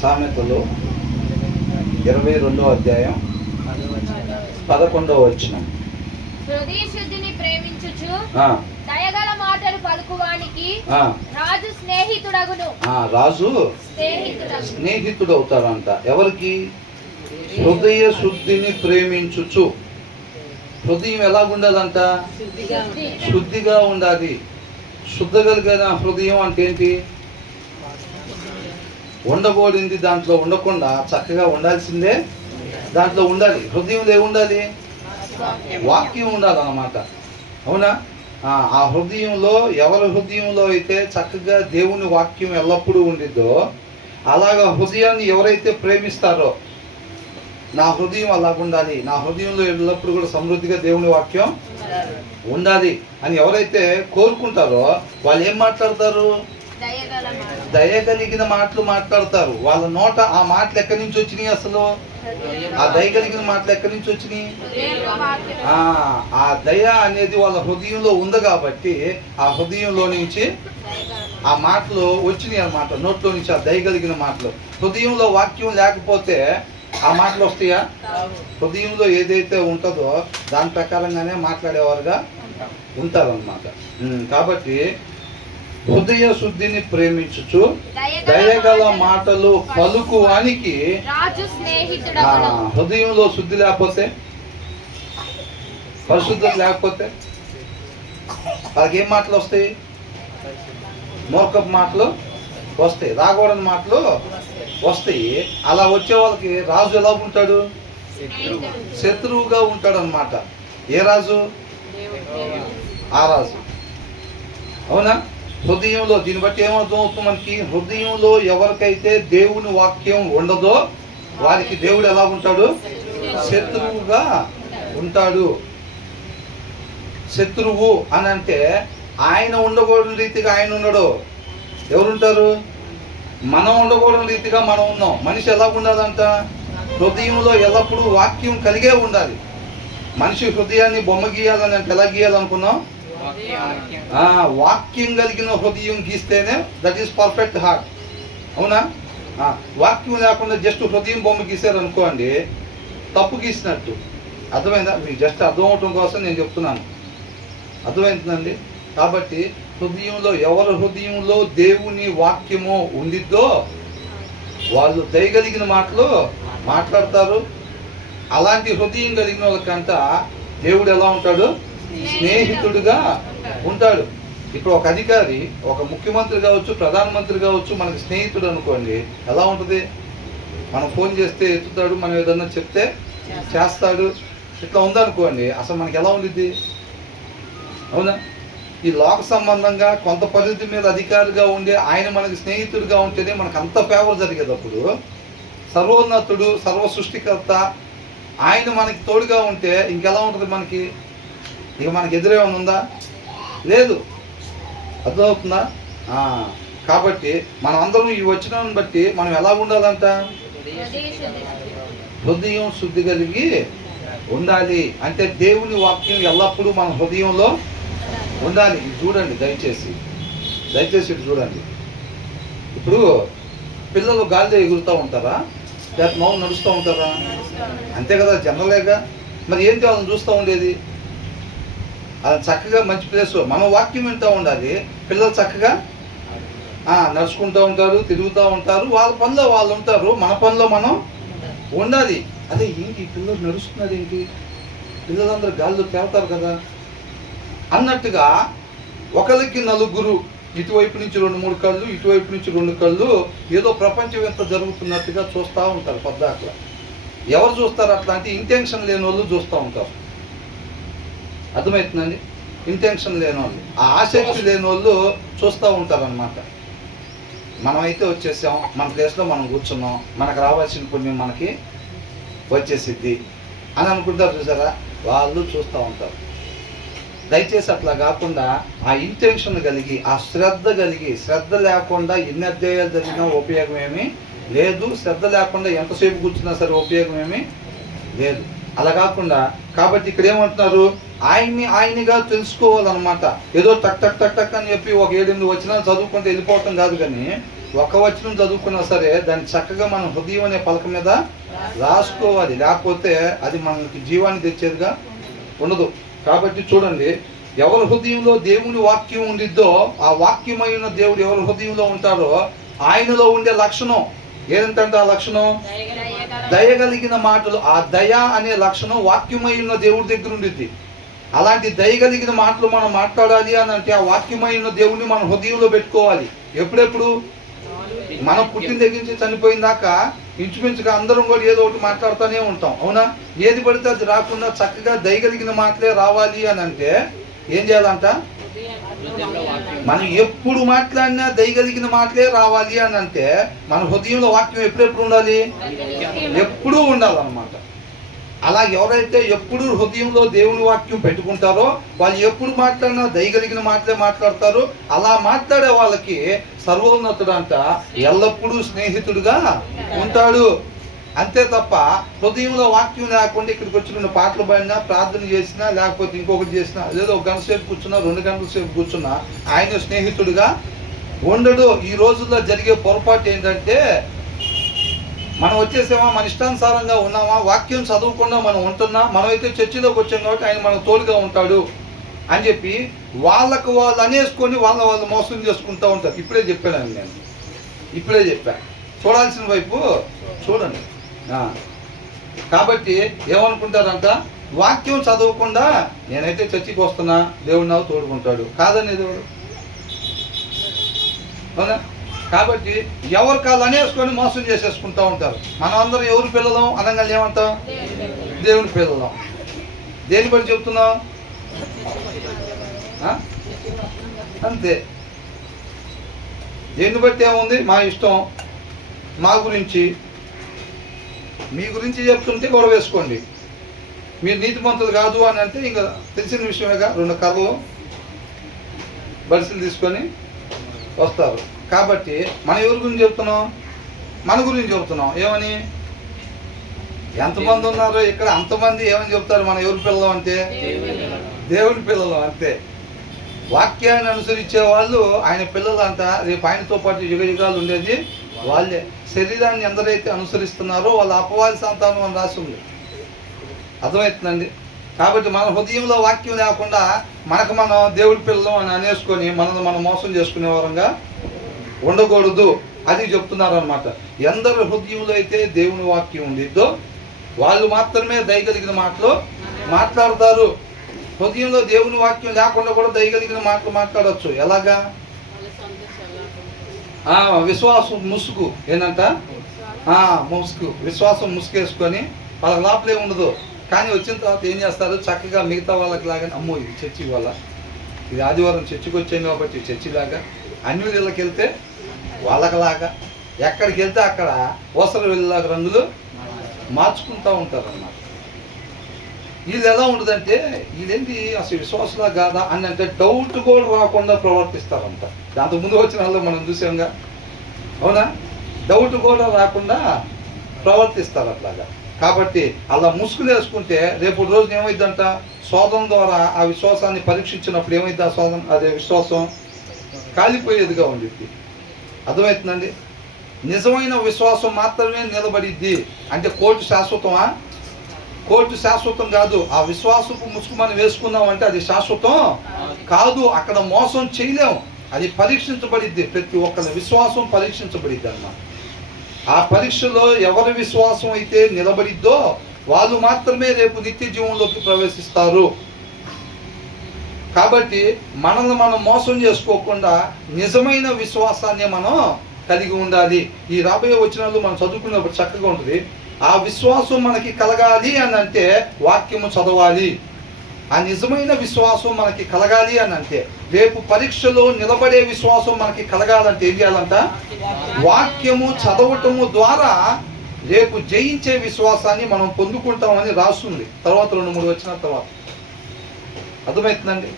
సామెతలు 22వ అధ్యాయం 11వ వచనం. హృదయ శుద్ధిని ప్రేమించుచు దయగల మాటలు పలుకువానికి రాజు స్నేహితుడగును. రాజు స్నేహితుడు అవుతారంట. ఎవరికి? హృదయ శుద్ధిని ప్రేమించుచు. హృదయం ఎలా ఉండాలంట? శుద్ధిగా ఉండాలి. శుద్ధ కలిగిన హృదయం అంటే ఏంటి? ఉండకూడదు, దాంట్లో ఉండకుండా చక్కగా ఉండాల్సిందే దాంట్లో ఉండాలి. హృదయంలో ఏముండాలి? వాక్యం ఉండాలన్నమాట. అవునా? ఆ హృదయంలో, ఎవరి హృదయంలో అయితే చక్కగా దేవుని వాక్యం ఎల్లప్పుడూ ఉండిద్దో, అలాగా హృదయాన్ని ఎవరైతే ప్రేమిస్తారో, నా హృదయం అలాగ ఉండాలి, నా హృదయంలో ఎల్లప్పుడు కూడా సమృద్ధిగా దేవుని వాక్యం ఉండాలి అని ఎవరైతే కోరుకుంటారో వాళ్ళు ఏం మాట్లాడతారు? దయ కలిగిన మాటలు మాట్లాడతారు. వాళ్ళ నోట ఆ మాటలు ఎక్కడి నుంచి వచ్చినాయి? అసలు ఆ దయ కలిగిన మాటలు ఎక్కడి నుంచి వచ్చినాయి? ఆ దయ అనేది వాళ్ళ హృదయంలో ఉంది కాబట్టి ఆ హృదయంలో నుంచి ఆ మాటలు వచ్చినాయి అన్నమాట. నోట్లో నుంచి ఆ దయ కలిగిన మాటలు. హృదయంలో వాక్యం లేకపోతే ఆ మాటలు వస్తాయా? హృదయంలో ఏదైతే ఉంటుందో దాని ప్రకారంగానే మాట్లాడేవారుగా ఉంటారన్నమాట. కాబట్టి హృదయ శుద్ధిని ప్రేమించుచు దయగల మాటలు పలుకువానికి. హృదయంలో శుద్ధి లేకపోతే, పరిశుద్ధత లేకపోతే వాళ్ళకి ఏం మాటలు వస్తాయి? మూర్ఖపు మాటలు వస్తాయి, రాకూడని మాటలు వస్తాయి. అలా వచ్చే వాళ్ళకి రాజు ఎలా ఉంటాడు? శత్రువుగా ఉంటాడు అన్నమాట. ఏ రాజు? ఆ రాజు. అవునా? హృదయంలో, దీన్ని బట్టి ఏమర్థం అవుతుంది మనకి? హృదయంలో ఎవరికైతే దేవుని వాక్యం ఉండదో వారికి దేవుడు ఎలా ఉంటాడు? శత్రువుగా ఉంటాడు. శత్రువు అని అంటే ఆయన ఉండకూడని రీతిగా ఆయన ఉన్నాడు. ఎవరుంటారు? మనం ఉండకూడని రీతిగా మనం ఉన్నాం. మనిషి ఎలా ఉండాలంట? హృదయంలో ఎల్లప్పుడూ వాక్యం కలిగే ఉండాలి. మనిషి హృదయాన్ని బొమ్మ గీయాలని అంటే ఎలా గీయాలనుకున్నాం? వాక్యం కలిగిన హృదయం గీస్తేనే దట్ ఈస్ పర్ఫెక్ట్ హార్ట్. అవునా? వాక్యం లేకుండా జస్ట్ హృదయం బొమ్మ గీసారు అనుకోండి, తప్పు గీసినట్టు. అర్థమైందా? మీకు జస్ట్ అర్థం అవటం కోసం నేను చెప్తున్నాను. అర్థమవుతుందండి? కాబట్టి హృదయంలో, ఎవరి హృదయంలో దేవుని వాక్యము ఉండిద్దో వాళ్ళు దయగలిగిన మాటలు మాట్లాడతారు. అలాంటి హృదయం కలిగిన వాళ్ళకంట దేవుడు ఎలా ఉంటాడు? స్నేహితుడుగా ఉంటాడు. ఇప్పుడు ఒక అధికారి, ఒక ముఖ్యమంత్రి కావచ్చు, ప్రధానమంత్రి కావచ్చు, మనకి స్నేహితుడు అనుకోండి, ఎలా ఉంటుంది? మనం ఫోన్ చేస్తే ఎత్తుతాడు, మనం ఏదన్నా చెప్తే చేస్తాడు. ఇట్లా ఉందనుకోండి, అసలు మనకి ఎలా ఉండిద్ది? అవునా? ఈ లోక సంబంధంగా కొంత పరిధి మీద అధికారిగా ఉండే ఆయన మనకి స్నేహితుడిగా ఉంటేనే మనకు అంత ఫేవర్ జరిగేటప్పుడు, సర్వోన్నతుడు, సర్వ సృష్టికర్త ఆయన మనకి తోడుగా ఉంటే ఇంకెలా ఉంటుంది మనకి? ఇక మనకి ఎదురేమన్నా ఉందా? లేదు. అర్థమవుతుందా? కాబట్టి మనం అందరం ఈ వచనాన్ని బట్టి మనం ఎలా ఉండాలంట? హృదయం శుద్ధి కలిగి ఉండాలి. అంటే దేవుని వాక్యం ఎల్లప్పుడూ మన హృదయంలో ఉండాలి. చూడండి, దయచేసి ఇటు చూడండి. ఇప్పుడు పిల్లలు గాలిలో ఎగురుతూ ఉంటారా? లేకపోతే మౌన్ నడుస్తూ ఉంటారా? అంతే కదా, జనరలేగా. మరి ఏంటి వాళ్ళని చూస్తూ ఉండేది? అది చక్కగా మంచి ప్లేస్, మనం వాక్యం వింటూ ఉండాలి. పిల్లలు చక్కగా నడుచుకుంటూ ఉంటారు, తిరుగుతూ ఉంటారు, వాళ్ళ పనిలో వాళ్ళు ఉంటారు, మన పనిలో మనం ఉండాలి. అదే ఏంటి పిల్లలు నడుస్తున్నారు ఏంటి? పిల్లలందరూ గాలిలో తేలుతారు కదా అన్నట్టుగా ఒకరికి నలుగురు, ఇటువైపు నుంచి 2-3 కళ్ళు, ఇటువైపు నుంచి 2 కళ్ళు, ఏదో ప్రపంచం ఎంత జరుగుతున్నట్టుగా చూస్తూ ఉంటారు పొద్దాకలా. ఎవరు చూస్తారు? అట్లాంటి ఇంటెన్షన్ లేని వాళ్ళు చూస్తూ ఉంటారు. అర్థమవుతుందండి? ఇంటెన్షన్ లేని వాళ్ళు, ఆ ఆసక్తి లేని వాళ్ళు చూస్తూ ఉంటారు అన్నమాట. మనమైతే వచ్చేసాం, మన ప్లేస్లో మనం కూర్చున్నాం, మనకు రావాల్సిన పుణ్యం మనకి వచ్చేసిద్ది అని అనుకుంటారు. చూసారా? వాళ్ళు చూస్తూ ఉంటారు. దయచేసి అట్లా కాకుండా ఆ ఇంటెన్షన్ కలిగి, ఆ శ్రద్ధ కలిగి, శ్రద్ధ లేకుండా ఎన్ని అధ్యాయాలు జరిగినా ఉపయోగం ఏమీ లేదు. శ్రద్ధ లేకుండా ఎంతసేపు కూర్చున్నా సరే ఉపయోగం ఏమీ లేదు. అలా కాకుండా, కాబట్టి ఇక్కడ ఏమంటున్నారు? ఆయనగా తెలుసుకోవాలన్నమాట. ఏదో టక్ టక్ టక్ టక్ అని చెప్పి ఒక 7-8 వచనాలు చదువుకుంటే వెళ్ళిపోవటం కాదు, కానీ ఒక వచనం చదువుకున్నా సరే దాన్ని చక్కగా మనం హృదయం అనే పలక మీద రాసుకోవాలి, లేకపోతే అది మనకి జీవాన్ని తెచ్చేదిగా ఉండదు. కాబట్టి చూడండి, ఎవరి హృదయంలో దేవుని వాక్యం ఉండిద్దో ఆ వాక్యమైన దేవుడు ఎవరి హృదయంలో ఉంటారో ఆయనలో ఉండే లక్షణం ఏంటంటే ఆ లక్షణం దయగలిగిన మాటలు. ఆ దయ అనే లక్షణం వాక్యమై ఉన్న దేవుడి దగ్గర ఉండిద్ది. అలాంటి దయగలిగిన మాటలు మనం మాట్లాడాలి అని అంటే ఆ వాక్యమై ఉన్న దేవుడిని మనం హృదయంలో పెట్టుకోవాలి. ఎప్పుడెప్పుడు మనం పుట్టిన దగ్గర నుంచి చనిపోయిన దాకా ఇంచుమించుగా అందరం కూడా ఏదో ఒకటి మాట్లాడుతూనే ఉంటాం, అవునా? ఏది పడితే అది రాకుండా చక్కగా దయగలిగిన మాటలే రావాలి అని అంటే ఏం చేయాలంట? మనం ఎప్పుడు మాట్లాడినా దయగలిగిన మాటలే రావాలి అని అంటే మన హృదయంలో వాక్యం ఎప్పుడెప్పుడు ఉండాలి? ఎప్పుడూ ఉండాలన్నమాట. అలా ఎవరైతే ఎప్పుడు హృదయంలో దేవుని వాక్యం పెట్టుకుంటారో వాళ్ళు ఎప్పుడు మాట్లాడినా దయగలిగిన మాటలే మాట్లాడతారు. అలా మాట్లాడే వాళ్ళకి సర్వోన్నతుడు అంట ఎల్లప్పుడూ స్నేహితుడుగా ఉంటాడు. అంతే తప్ప హృదయంలో వాక్యం లేకుండా ఇక్కడికి వచ్చి పాటలు పాడినా, ప్రార్థన చేసినా, లేకపోతే ఇంకొకటి చేసినా, ఏదో ఒక గంట సేపు కూర్చున్నా, 2 గంటల సేపు కూర్చున్నా ఆయన స్నేహితుడిగా ఉండడు. ఈ రోజుల్లో జరిగే పొరపాటు ఏంటంటే మనం వచ్చేసేమా, మన ఇష్టానుసారంగా ఉన్నామా, వాక్యం చదవకుండా మనం ఉంటున్నా, మనమైతే చర్చిలోకి వచ్చాం కాబట్టి ఆయన మనకు తోడుగా ఉంటాడు అని చెప్పి వాళ్ళకు వాళ్ళు అనేసుకొని వాళ్ళు మోసం చేసుకుంటూ ఉంటారు. ఇప్పుడే చెప్పాను నేను, ఇప్పుడే చెప్పాను. చూడాల్సిన వైపు చూడండి. కాబట్టి ఏమనుకుంటారంట, వాక్యం చదవకుండా నేనైతే చర్చికి వస్తున్నా, దేవుడు నాకు తోడుకుంటాడు కాదనేది ఎవరు? అవునా? కాబట్టి ఎవరి కాళ్ళు అనేసుకొని మోసం చేసేసుకుంటూ ఉంటారు. మనం అందరం ఎవరి పిల్లలం అనగానే ఏమంటాం? దేవుని పిల్లలం. దేని బట్టి చెప్తున్నాం? అంతే. దేన్ని బట్టి ఏముంది? మా ఇష్టం, మా గురించి. మీ గురించి చెప్తుంటే గొడవ వేసుకోండి. మీరు నీతిమంతులు కాదు అని అంటే ఇంకా తెలిసిన విషయమేగా. 2 కర్రలు బడిసలు తీసుకొని వస్తారు. కాబట్టి మనం ఎవరి గురించి చెప్తున్నాం? మన గురించి చెప్తున్నాం. ఏమని? ఎంతమంది ఉన్నారో ఇక్కడ అంతమంది ఏమని చెప్తారు? మనం ఎవరి పిల్లలు అంటే దేవుని పిల్లలు. అంతే. వాక్యాన్ని అనుసరించే వాళ్ళు ఆయన పిల్లలు అంట. రేపు ఆయనతో పాటు యుగ యుగాలు ఉండేది వాళ్ళే. శరీరాన్ని ఎందరైతే అనుసరిస్తున్నారో వాళ్ళ అపవాది సంతానం అని రాసి ఉంది. అర్థమవుతుందండి? కాబట్టి మన హృదయంలో వాక్యం లేకుండా మనం దేవుడి పిల్లలు అని అనేసుకొని మనం మోసం చేసుకునే వారంగా ఉండకూడదు. అది చెప్తున్నారు అనమాట. ఎందరు హృదయంలో అయితే దేవుని వాక్యం ఉండిద్దో వాళ్ళు మాత్రమే దయగలిగిన మాటలు మాట్లాడతారు. హృదయంలో దేవుని వాక్యం లేకుండా కూడా దయగలిగిన మాటలు మాట్లాడవచ్చు. ఎలాగా? విశ్వాసం ముసుగు. ఏంటంట? ముసుగు. విశ్వాసం ముసుగేసుకొని వాళ్ళకి లోపలే ఉండదు. కానీ వచ్చిన తర్వాత ఏం చేస్తారు? చక్కగా మిగతా వాళ్ళకి లాగానే, అమ్మో ఇది చర్చి వల్ల, ఇది ఆదివారం చర్చికి వచ్చాను కాబట్టి చర్చిలాగా, అన్ని ఇళ్ళకి వెళ్తే వాళ్ళకిలాగా, ఎక్కడికి వెళ్తే అక్కడ ఓసలు వెళ్ళలాగా రంగులు మార్చుకుంటూ ఉంటారు అన్నమాట. వీళ్ళు ఎలా ఉండదంటే వీళ్ళేంటి అసలు విశ్వాసలా కాదా అని అంటే డౌట్ కూడా రాకుండా ప్రవర్తిస్తారంట. దాంతో ముందు వచ్చిన వాళ్ళు మనం చూసాంగా, అవునా? డౌట్ కూడా రాకుండా ప్రవర్తిస్తారు అట్లాగా. కాబట్టి అలా ముసుగులు వేసుకుంటే రేపు రోజున ఏమైందంట? శోధన ద్వారా ఆ విశ్వాసాన్ని పరీక్షించినప్పుడు ఏమైంది? ఆ శోధన, అదే విశ్వాసం కాలిపోయేదిగా ఉండిద్ది. అర్థమవుతుందండి? నిజమైన విశ్వాసం మాత్రమే నిలబడిద్ది. అంటే కోర్టు శాశ్వతమా? కోర్టు శాశ్వతం కాదు. ఆ విశ్వాసపు ముసుగు మనం వేసుకున్నామంటే అది శాశ్వతం కాదు. అక్కడ మోసం చేయలేము. అది పరీక్షించబడిద్ది. ప్రతి ఒక్కరి విశ్వాసం పరీక్షించబడిద్ది అన్నమాట. ఆ పరీక్షలో ఎవరి విశ్వాసం అయితే నిలబడిద్దో వాళ్ళు మాత్రమే రేపు నిత్య జీవంలోకి ప్రవేశిస్తారు. కాబట్టి మనల్ని మనం మోసం చేసుకోకుండా నిజమైన విశ్వాసాన్ని మనం కలిగి ఉండాలి. ఈ రాబోయే వచనాలు మనం చదువుకున్నప్పుడు చక్కగా ఉంటుంది. ఆ విశ్వాసం మనకి కలగాలి అని అంటే వాక్యము చదవాలి. ఆ నిజమైన విశ్వాసం మనకి కలగాలి అని అంటే, రేపు పరీక్షలో నిలబడే విశ్వాసం మనకి కలగాలంటే ఏం చేయాలంట? వాక్యము చదవటము ద్వారా రేపు జయించే విశ్వాసాన్ని మనం పొందుకుంటామని రాస్తుంది తర్వాత 2-3 వచ్చిన తర్వాత. అర్థమవుతుందండి?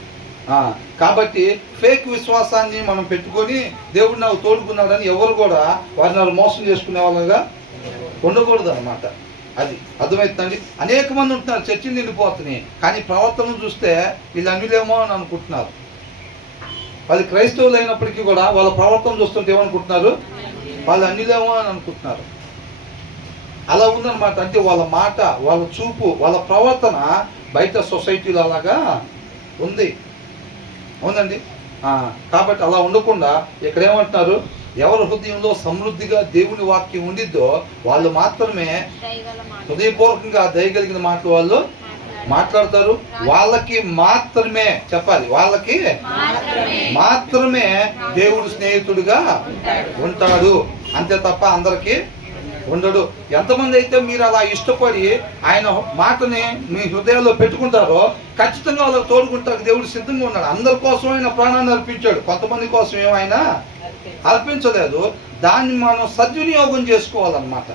కాబట్టి ఫేక్ విశ్వాసాన్ని మనం పెట్టుకొని దేవుడు నాకు తోడుకున్నాడని ఎవరు కూడా వారిని మోసం చేసుకునే వాళ్ళగా ఉండకూడదు అన్నమాట. అది అర్థమవుతుందండి. అనేక మంది ఉంటున్నారు, చర్చిలు నిండిపోతున్నాయి, కానీ ప్రవర్తన చూస్తే వీళ్ళు అన్యులేమో అని అనుకుంటున్నారు. వాళ్ళు క్రైస్తవులు అయినప్పటికీ కూడా వాళ్ళ ప్రవర్తన చూస్తుంటే ఏమనుకుంటున్నారు, వాళ్ళు అన్నిలేమో అని అనుకుంటున్నారు. అలా ఉందన్నమాట. అంటే వాళ్ళ మాట, వాళ్ళ చూపు, వాళ్ళ ప్రవర్తన బయట సొసైటీలో అలాగా ఉంది. అవునండి. కాబట్టి అలా ఉండకుండా ఇక్కడ ఏమంటున్నారు, ఎవరి హృదయంలో సమృద్ధిగా దేవుని వాక్యం ఉండిద్దో వాళ్ళు మాత్రమే హృదయపూర్వకంగా దయగలిగిన మాటలు వాళ్ళు మాట్లాడతారు. వాళ్ళకి మాత్రమే చెప్పాలి, వాళ్ళకి మాత్రమే దేవుడు స్నేహితుడిగా ఉంటాడు, అంతే తప్ప అందరికీ ఉండడు. ఎంతమంది అయితే మీరు అలా ఇష్టపడి ఆయన మాటని మీ హృదయాల్లో పెట్టుకుంటారో ఖచ్చితంగా వాళ్ళకి తోడుకుంటారు. దేవుడు సిద్ధంగా ఉన్నాడు. అందరి కోసం ఆయన ప్రాణాన్ని అర్పించాడు, కొంతమంది కోసం ఏమైనా అర్పించలేదు. దాన్ని మనం సద్వినియోగం చేసుకోవాలన్నమాట.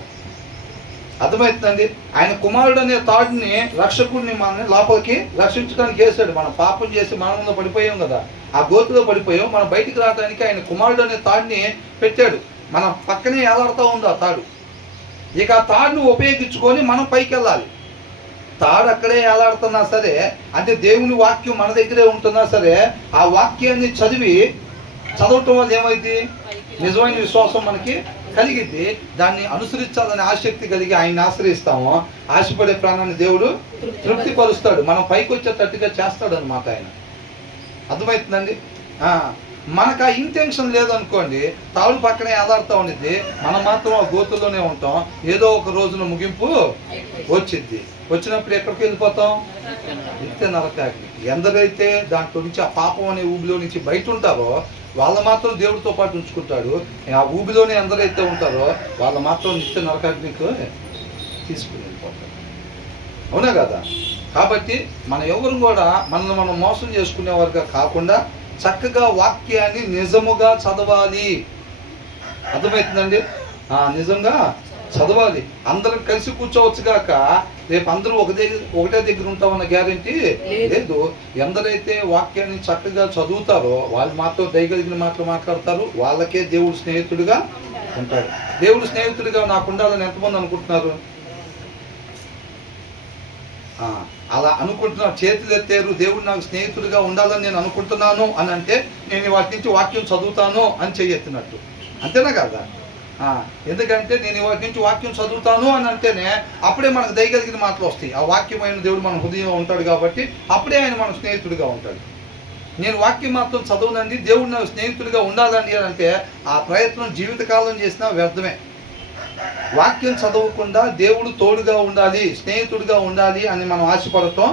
అర్థమవుతుందండి. ఆయన కుమారుడు అనే తాడుని, రక్షకుడిని మనల్ని లోపలికి రక్షించడానికి వేసాడు. మనం పాపం చేసి మరణంలో పడిపోయాం కదా, ఆ గోతులో పడిపోయాం. మనం బయటికి రావడానికి ఆయన కుమారుడు అనే తాడుని పెట్టాడు. మన పక్కనే ఎలాడుతూ ఉంది ఆ తాడు. ఇక ఆ తాడును ఉపయోగించుకొని మనం పైకి వెళ్ళాలి. తాడు అక్కడే ఎలాడుతున్నా సరే, అంటే దేవుని వాక్యం మన దగ్గరే ఉంటున్నా సరే, ఆ వాక్యాన్ని చదవటం వల్ల ఏమైంది, నిజమైన విశ్వాసం మనకి కలిగిద్ది. దాన్ని అనుసరించాలని ఆసక్తి కలిగి ఆయన్ని ఆశ్రయిస్తాము. ఆశపడే ప్రాణాన్ని దేవుడు తృప్తిపరుస్తాడు, మనం పైకి వచ్చేటట్టుగా చేస్తాడు అనమాట ఆయన. అర్థమవుతుందండి. మనకు ఆ ఇంటెన్షన్ లేదనుకోండి, తాడు పక్కనే ఆధారుతూ ఉండిద్ది, మనం మాత్రం ఆ గోతుల్లోనే ఉంటాం. ఏదో ఒక రోజున ముగింపు వచ్చిద్ది. వచ్చినప్పుడు ఎక్కడికి వెళ్ళిపోతాం, నిత్య నరకాగ్ని. ఎందరైతే దాంట్లో నుంచి ఆ పాపం అనే ఊబిలో నుంచి బయట ఉంటారో వాళ్ళు మాత్రం దేవుడితో పాటు ఉంచుకుంటాడు. ఆ ఊబిలోనే ఎందరైతే ఉంటారో వాళ్ళు మాత్రం నిత్య నరకాగ్నికి తీసుకుని వెళ్ళిపోతారు. అవునా కదా? కాబట్టి మన ఎవరు కూడా మనల్ని మనం మోసం చేసుకునేవారుగా కాకుండా చక్కగా వాక్యాన్ని నిజముగా చదవాలి. అర్థమవుతుందండి. నిజంగా చదవాలి. అందరం కలిసి కూర్చోవచ్చు కాక రేపు అందరూ ఒకటే దగ్గర ఉంటామన్న గ్యారెంటీ లేదు. ఎందరైతే వాక్యాన్ని చక్కగా చదువుతారో వాళ్ళు మాత్రం దయగలిగిన మాటలు మాట్లాడతారు. వాళ్ళకే దేవుడు స్నేహితుడిగా ఉంటాడు. దేవుడు స్నేహితుడిగా నాకు ఉండాలని ఎంతమంది అనుకుంటున్నారు? అలా అనుకుంటున్నారు, చేతులు ఎత్తారు. దేవుడు నాకు స్నేహితుడిగా ఉండాలని నేను అనుకుంటున్నాను అని అంటే నేను వాటి నుంచి వాక్యం చదువుతాను అని చెయ్యెత్తినట్టు. అంతేనా కదా? ఎందుకంటే నేను వాటి నుంచి వాక్యం చదువుతాను అని అంటేనే అప్పుడే మనకు దయగలిగిన మాటలు వస్తాయి. ఆ వాక్యమైన దేవుడు మన హృదయంలో ఉంటాడు కాబట్టి అప్పుడే ఆయన మన స్నేహితుడిగా ఉంటాడు. నేను వాక్యం మాత్రం చదవనండి, దేవుడు నాకు స్నేహితుడిగా ఉండాలండి అని అంటే ఆ ప్రయత్నం జీవితకాలం చేసినా వ్యర్థమే. వాక్యం చదవకుండా దేవుడు తోడుగా ఉండాలి, స్నేహితుడిగా ఉండాలి అని మనం ఆశపడటం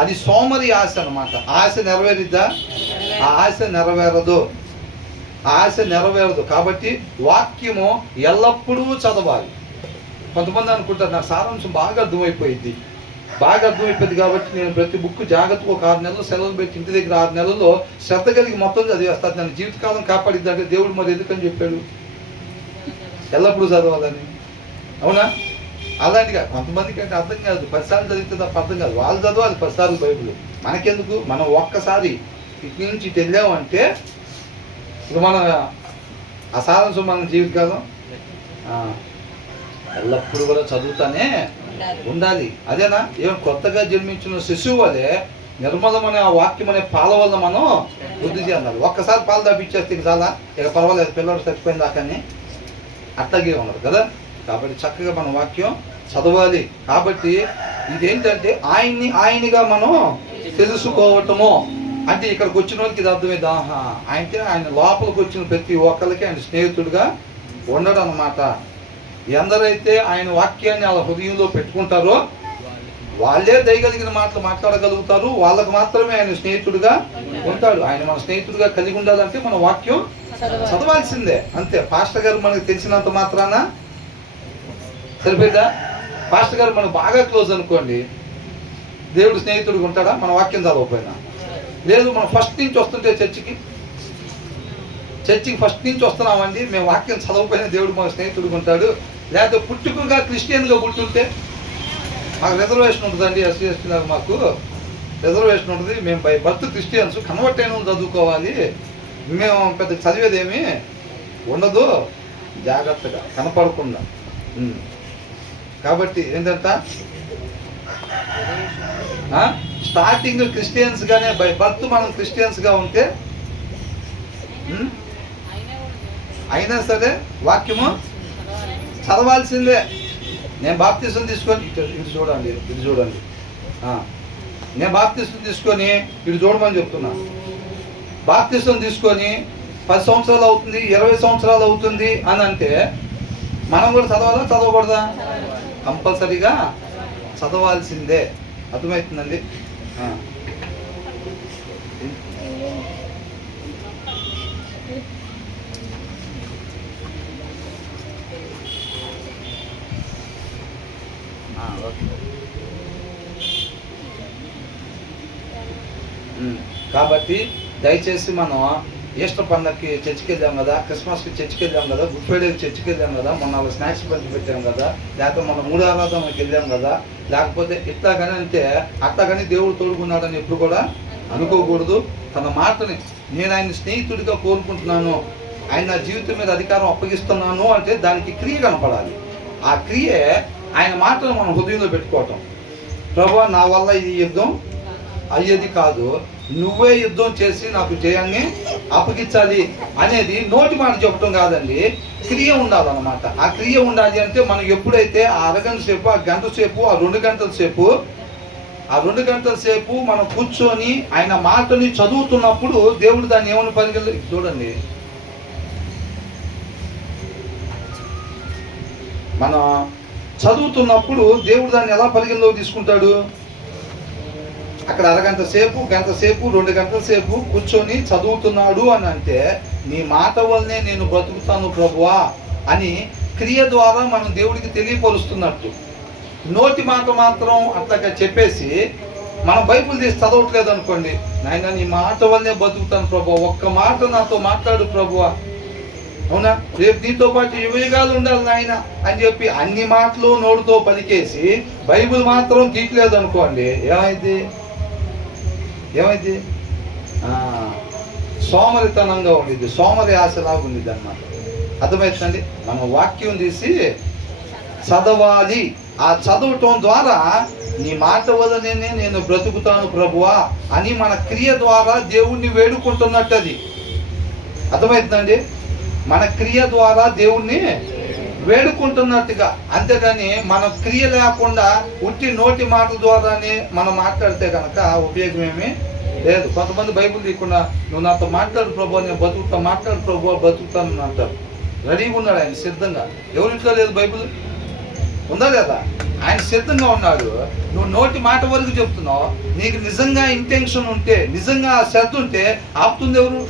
అది సోమరి ఆశ అన్నమాట. ఆశ నెరవేరిద్దా? ఆ ఆశ నెరవేరదు. ఆశ నెరవేరదు. కాబట్టి వాక్యము ఎల్లప్పుడూ చదవాలి. కొంతమంది అనుకుంటారు నాకు సారాంశం బాగా అర్థమైపోయింది కాబట్టి నేను ప్రతి బుక్ జాగ్రత్తగా ఒక 6 నెలలు సెలవులు పెట్టి ఇంటి దగ్గర 6 నెలల్లో శ్రద్ధ కలిగి మొత్తం చదివేస్తాను, నన్ను జీవితకాలం కాపాడిద్ది అంటే దేవుడు మరి ఎందుకని చెప్పాడు ఎల్లప్పుడూ చదవాలని? అవునా? అలాంటిగా కొంతమందికి అంటే అర్థం కాదు. 10 సార్లు చదివితే తప్ప అర్థం కాదు. వాళ్ళు చదవాలి 10 సార్లు బైబిల్. మనకెందుకు? మనం ఒక్కసారి ఇటు నుంచి ఇటు వెళ్ళామంటే ఇప్పుడు మన అసారాంశం మన జీవితకాలం ఎల్లప్పుడూ కూడా చదువుతానే ఉండాలి. అదేనా? ఏమో కొత్తగా జన్మించిన శిశువు వలె నిర్మలమనే ఆ వాక్యం అనే పాల వల్ల మనం వృద్ధి చేయాలి. ఒక్కసారి పాలు దాపిచ్చేస్తే చాలా ఇక పర్వాలేదు, పిల్లలు చచ్చిపోయిన దాకాని అట్లాగే ఉన్నారు కదా. కాబట్టి చక్కగా మన వాక్యం చదవాలి. కాబట్టి ఇదేంటంటే ఆయనగా మనం తెలుసుకోవటము అంటే ఇక్కడికి వచ్చిన వాళ్ళకి ఇది అర్థమైంది. అంటే ఆయన లోపలికి వచ్చిన ప్రతి ఒక్కరికి ఆయన స్నేహితుడిగా ఉండడం అన్నమాట. ఎందరైతే ఆయన వాక్యాన్ని వాళ్ళ హృదయంలో పెట్టుకుంటారో వాళ్ళే దయగలిగిన మాటలు మాట్లాడగలుగుతారు. వాళ్ళకు మాత్రమే ఆయన స్నేహితుడిగా ఉంటాడు. ఆయన మన స్నేహితుడిగా కలిగి ఉండాలంటే మన వాక్యం చదవాల్సిందే, అంతే. పాస్టర్ గారు మనకు తెలిసినంత మాత్రాన సరిపోయిందా? పాస్టర్ గారు మనకు బాగా క్లోజ్ అనుకోండి, దేవుడు స్నేహితుడిగా ఉంటాడా మన వాక్యం చదవకపోయినా? లేదు. మనం ఫస్ట్ నుంచి వస్తుంటే చర్చికి ఫస్ట్ నుంచి వస్తున్నామండి, మేము వాక్యం చదవకపోయినా దేవుడు మన స్నేహితుడిగా ఉంటాడు. లేకపోతే పుట్టుకగా క్రిస్టియన్గా పుట్టుంటే మాకు రిజర్వేషన్ ఉంటుందండి, ఎస్సీ ఎస్టీ మాకు రిజర్వేషన్ ఉంటుంది, మేము బై బర్త్ క్రిస్టియన్స్, కన్వర్ట్ అయిన చదువుకోవాలి, మేము పెద్ద చదివేదేమీ ఉండదు, జాగ్రత్తగా కనపడకుండా. కాబట్టి ఏంటంట స్టార్టింగ్ క్రిస్టియన్స్గానే బై బర్త్ మనం క్రిస్టియన్స్గా ఉంటే అయినా సరే వాక్యము చదవాల్సిందే. నేను బాప్తిసం తీసుకొని ఇటు చూడండి, ఇటు చూడండి. నేను బాప్తిసం తీసుకొని ఇటు చూడమని చెప్తున్నా. బాప్తిసం తీసుకొని 10 సంవత్సరాలు అవుతుంది, 20 సంవత్సరాలు అవుతుంది అని అంటే మనం కూడా చదవాలా చదవకూడదా? కంపల్సరీగా చదవాల్సిందే. అర్థమవుతుందండి? కాబట్టి దయచేసి మనం ఈస్టర్ పండగకి చర్చికి వెళ్ళాం కదా, క్రిస్మస్కి చర్చికి వెళ్ళాం కదా, గుడ్ ఫ్రైడేకి చర్చికి వెళ్ళాం కదా, మొన్న స్నాక్స్ పంచి పెట్టాం కదా, లేకపోతే మన 3 ఆరాధనకి వెళ్ళాం కదా, లేకపోతే ఇట్లా కానీ అంటే అట్లా కానీ దేవుడు తోడుకున్నాడని ఎప్పుడు కూడా అనుకోకూడదు. తన మాటని నేను ఆయన స్నేహితుడిగా కోరుకుంటున్నాను, ఆయన నా జీవితం మీద అధికారం అప్పగిస్తున్నాను అంటే దానికి క్రియ కనపడాలి. ఆ క్రియే ఆయన మాటను మనం హృదయంలో పెట్టుకోవటం. ప్రభువా, నా వల్ల ఈ యుద్ధం అయ్యేది కాదు, నువ్వే యుద్ధం చేసి నాకు జయాన్ని అప్పగించాలి అనేది నోటి మాట చెప్పటం కాదండి, క్రియ ఉండాలన్నమాట. ఆ క్రియ ఉండాలి అంటే మనం ఎప్పుడైతే ఆ అరగంట సేపు, ఆ గంట సేపు, ఆ 2 గంటల సేపు, ఆ 2 గంటల సేపు మనం కూర్చొని ఆయన మాటని చదువుతున్నప్పుడు దేవుడు దాన్ని ఏమని పరిగణ చూడండి. మనం చదువుతున్నప్పుడు దేవుడు దాన్ని ఎలా పరిగణలోకి తీసుకుంటాడు? అక్కడ అరగంట సేపు, గంట సేపు, 2 గంటల సేపు కూర్చొని చదువుతున్నాడు అని అంటే నీ మాట వల్లనే నేను బ్రతుకుతాను ప్రభువా అని క్రియ ద్వారా మనం దేవుడికి తెలియపరుస్తున్నట్టు. నోటి మాట మాత్రం అట్లాగా చెప్పేసి మనం బైబిల్ తీసి చదవట్లేదు అనుకోండి, నాయన నీ మాట వల్లనే బతుకుతాను ప్రభువా, ఒక్క మాట నాతో మాట్లాడు ప్రభువా, అవునా, రేపు నీతో పాటు యువయుగాలు ఉండాలి నాయన అని చెప్పి అన్ని మాటలు నోటితో పలికేసి బైబిల్ మాత్రం తీయట్లేదు అనుకోండి, ఏమైంది? సోమరితనంగా ఉండిద్ది, సోమరి ఆశలాగా ఉండిద్ది అన్నమాట. అర్థమవుతుందండి? మనం వాక్యం తీసి చదవాలి. ఆ చదవటం ద్వారా నీ మాట వల్లనే నేను బ్రతుకుతాను ప్రభువా అని మన క్రియ ద్వారా దేవుణ్ణి వేడుకుంటున్నట్టు. అది అర్థమవుతుందండి? మన క్రియ ద్వారా దేవుణ్ణి వేడుకుంటున్నట్టుగా. అంతేగాని మన క్రియ లేకుండా ఉట్టి నోటి మాట ద్వారానే మనం మాట్లాడితే కనుక ఉపయోగం ఏమీ లేదు. కొంతమంది బైబిల్ తీయకుండా నువ్వు నాతో మాట్లాడు ప్రభు, నేను బతుకుతా, మాట్లాడు ప్రభు, బతుకుతాను అంటారు. రెడీగా ఉన్నాడు ఆయన సిద్ధంగా. ఎవరింట్లో లేదు బైబిల్? ఉందా లేదా? ఆయన సిద్ధంగా ఉన్నాడు. నువ్వు నోటి మాట వరకు చెప్తున్నావు. నీకు నిజంగా ఇంటెన్షన్ ఉంటే, నిజంగా శ్రద్ధ ఉంటే ఆపుతుంది ఎవరు?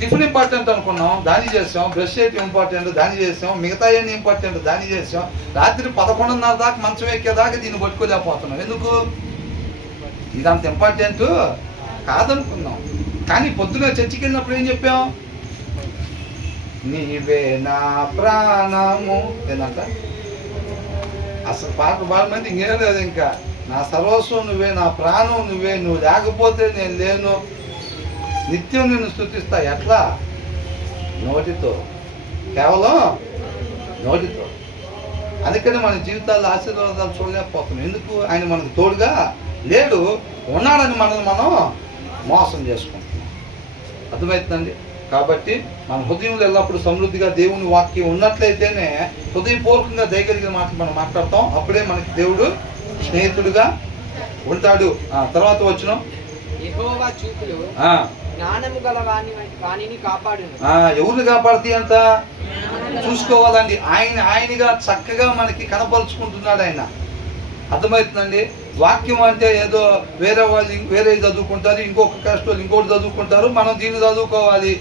టిఫిన్ ఇంపార్టెంట్ అనుకున్నాం, దాన్ని చేసాం. బ్రష్ చేయటం ఇంపార్టెంట్, దాన్ని చేసాం. మిగతా ఏమి ఇంపార్టెంట్, దాన్ని చేసాం. రాత్రి 11:30 దాకా మంచం ఎక్కేదాకా దీన్ని పట్టుకోలేకపోతున్నాం. ఎందుకు? ఇదంత ఇంపార్టెంట్ కాదనుకున్నాం. కానీ పొద్దున చర్చికి వెళ్ళినప్పుడు ఏం చెప్పాం? నీవే నా ప్రాణము ఏంటంట. అసలు పాట పాడమంటే ఇంకేం లేదు, ఇంకా నా సర్వస్వం నువ్వే, నా ప్రాణం నువ్వే, నువ్వు లేకపోతే నేను లేను, నిత్యం నిన్ను స్తుతిస్తా. ఎట్లా? నోటితో, కేవలం నోటితో. అందుకని మన జీవితాల్లో ఆశీర్వాదాలు చూడలేకపోతున్నాం. ఎందుకు? ఆయన మనకు తోడుగా లేడు, ఉన్నాడని మనం మోసం చేసుకుంటున్నాం. అర్థమవుతుందండి? కాబట్టి మన హృదయంలో ఎల్లప్పుడూ సమృద్ధిగా దేవుని వాక్యం ఉన్నట్లయితేనే హృదయపూర్వకంగా దయగలిగిన మాటలు మనం మాట్లాడతాం. అప్పుడే మనకి దేవుడు స్నేహితుడుగా ఉంటాడు. తర్వాత వచ్చిన యెహోవా చూపులు జ్ఞానము గల వానిని కాపాడును. ఎవరిని కాపాడుతాయి అంట చూసుకోవాలండి. ఆయనగా చక్కగా మనకి కనపరుచుకుంటున్నాడు ఆయన. అర్థమవుతుందండి? వాక్యం అంటే ఏదో వేరే వాళ్ళు వేరే చదువుకుంటారు, ఇంకొక కాస్ట్ వాళ్ళు ఇంకోటి చదువుకుంటారు, మనం దీన్ని చదువుకోవాలి.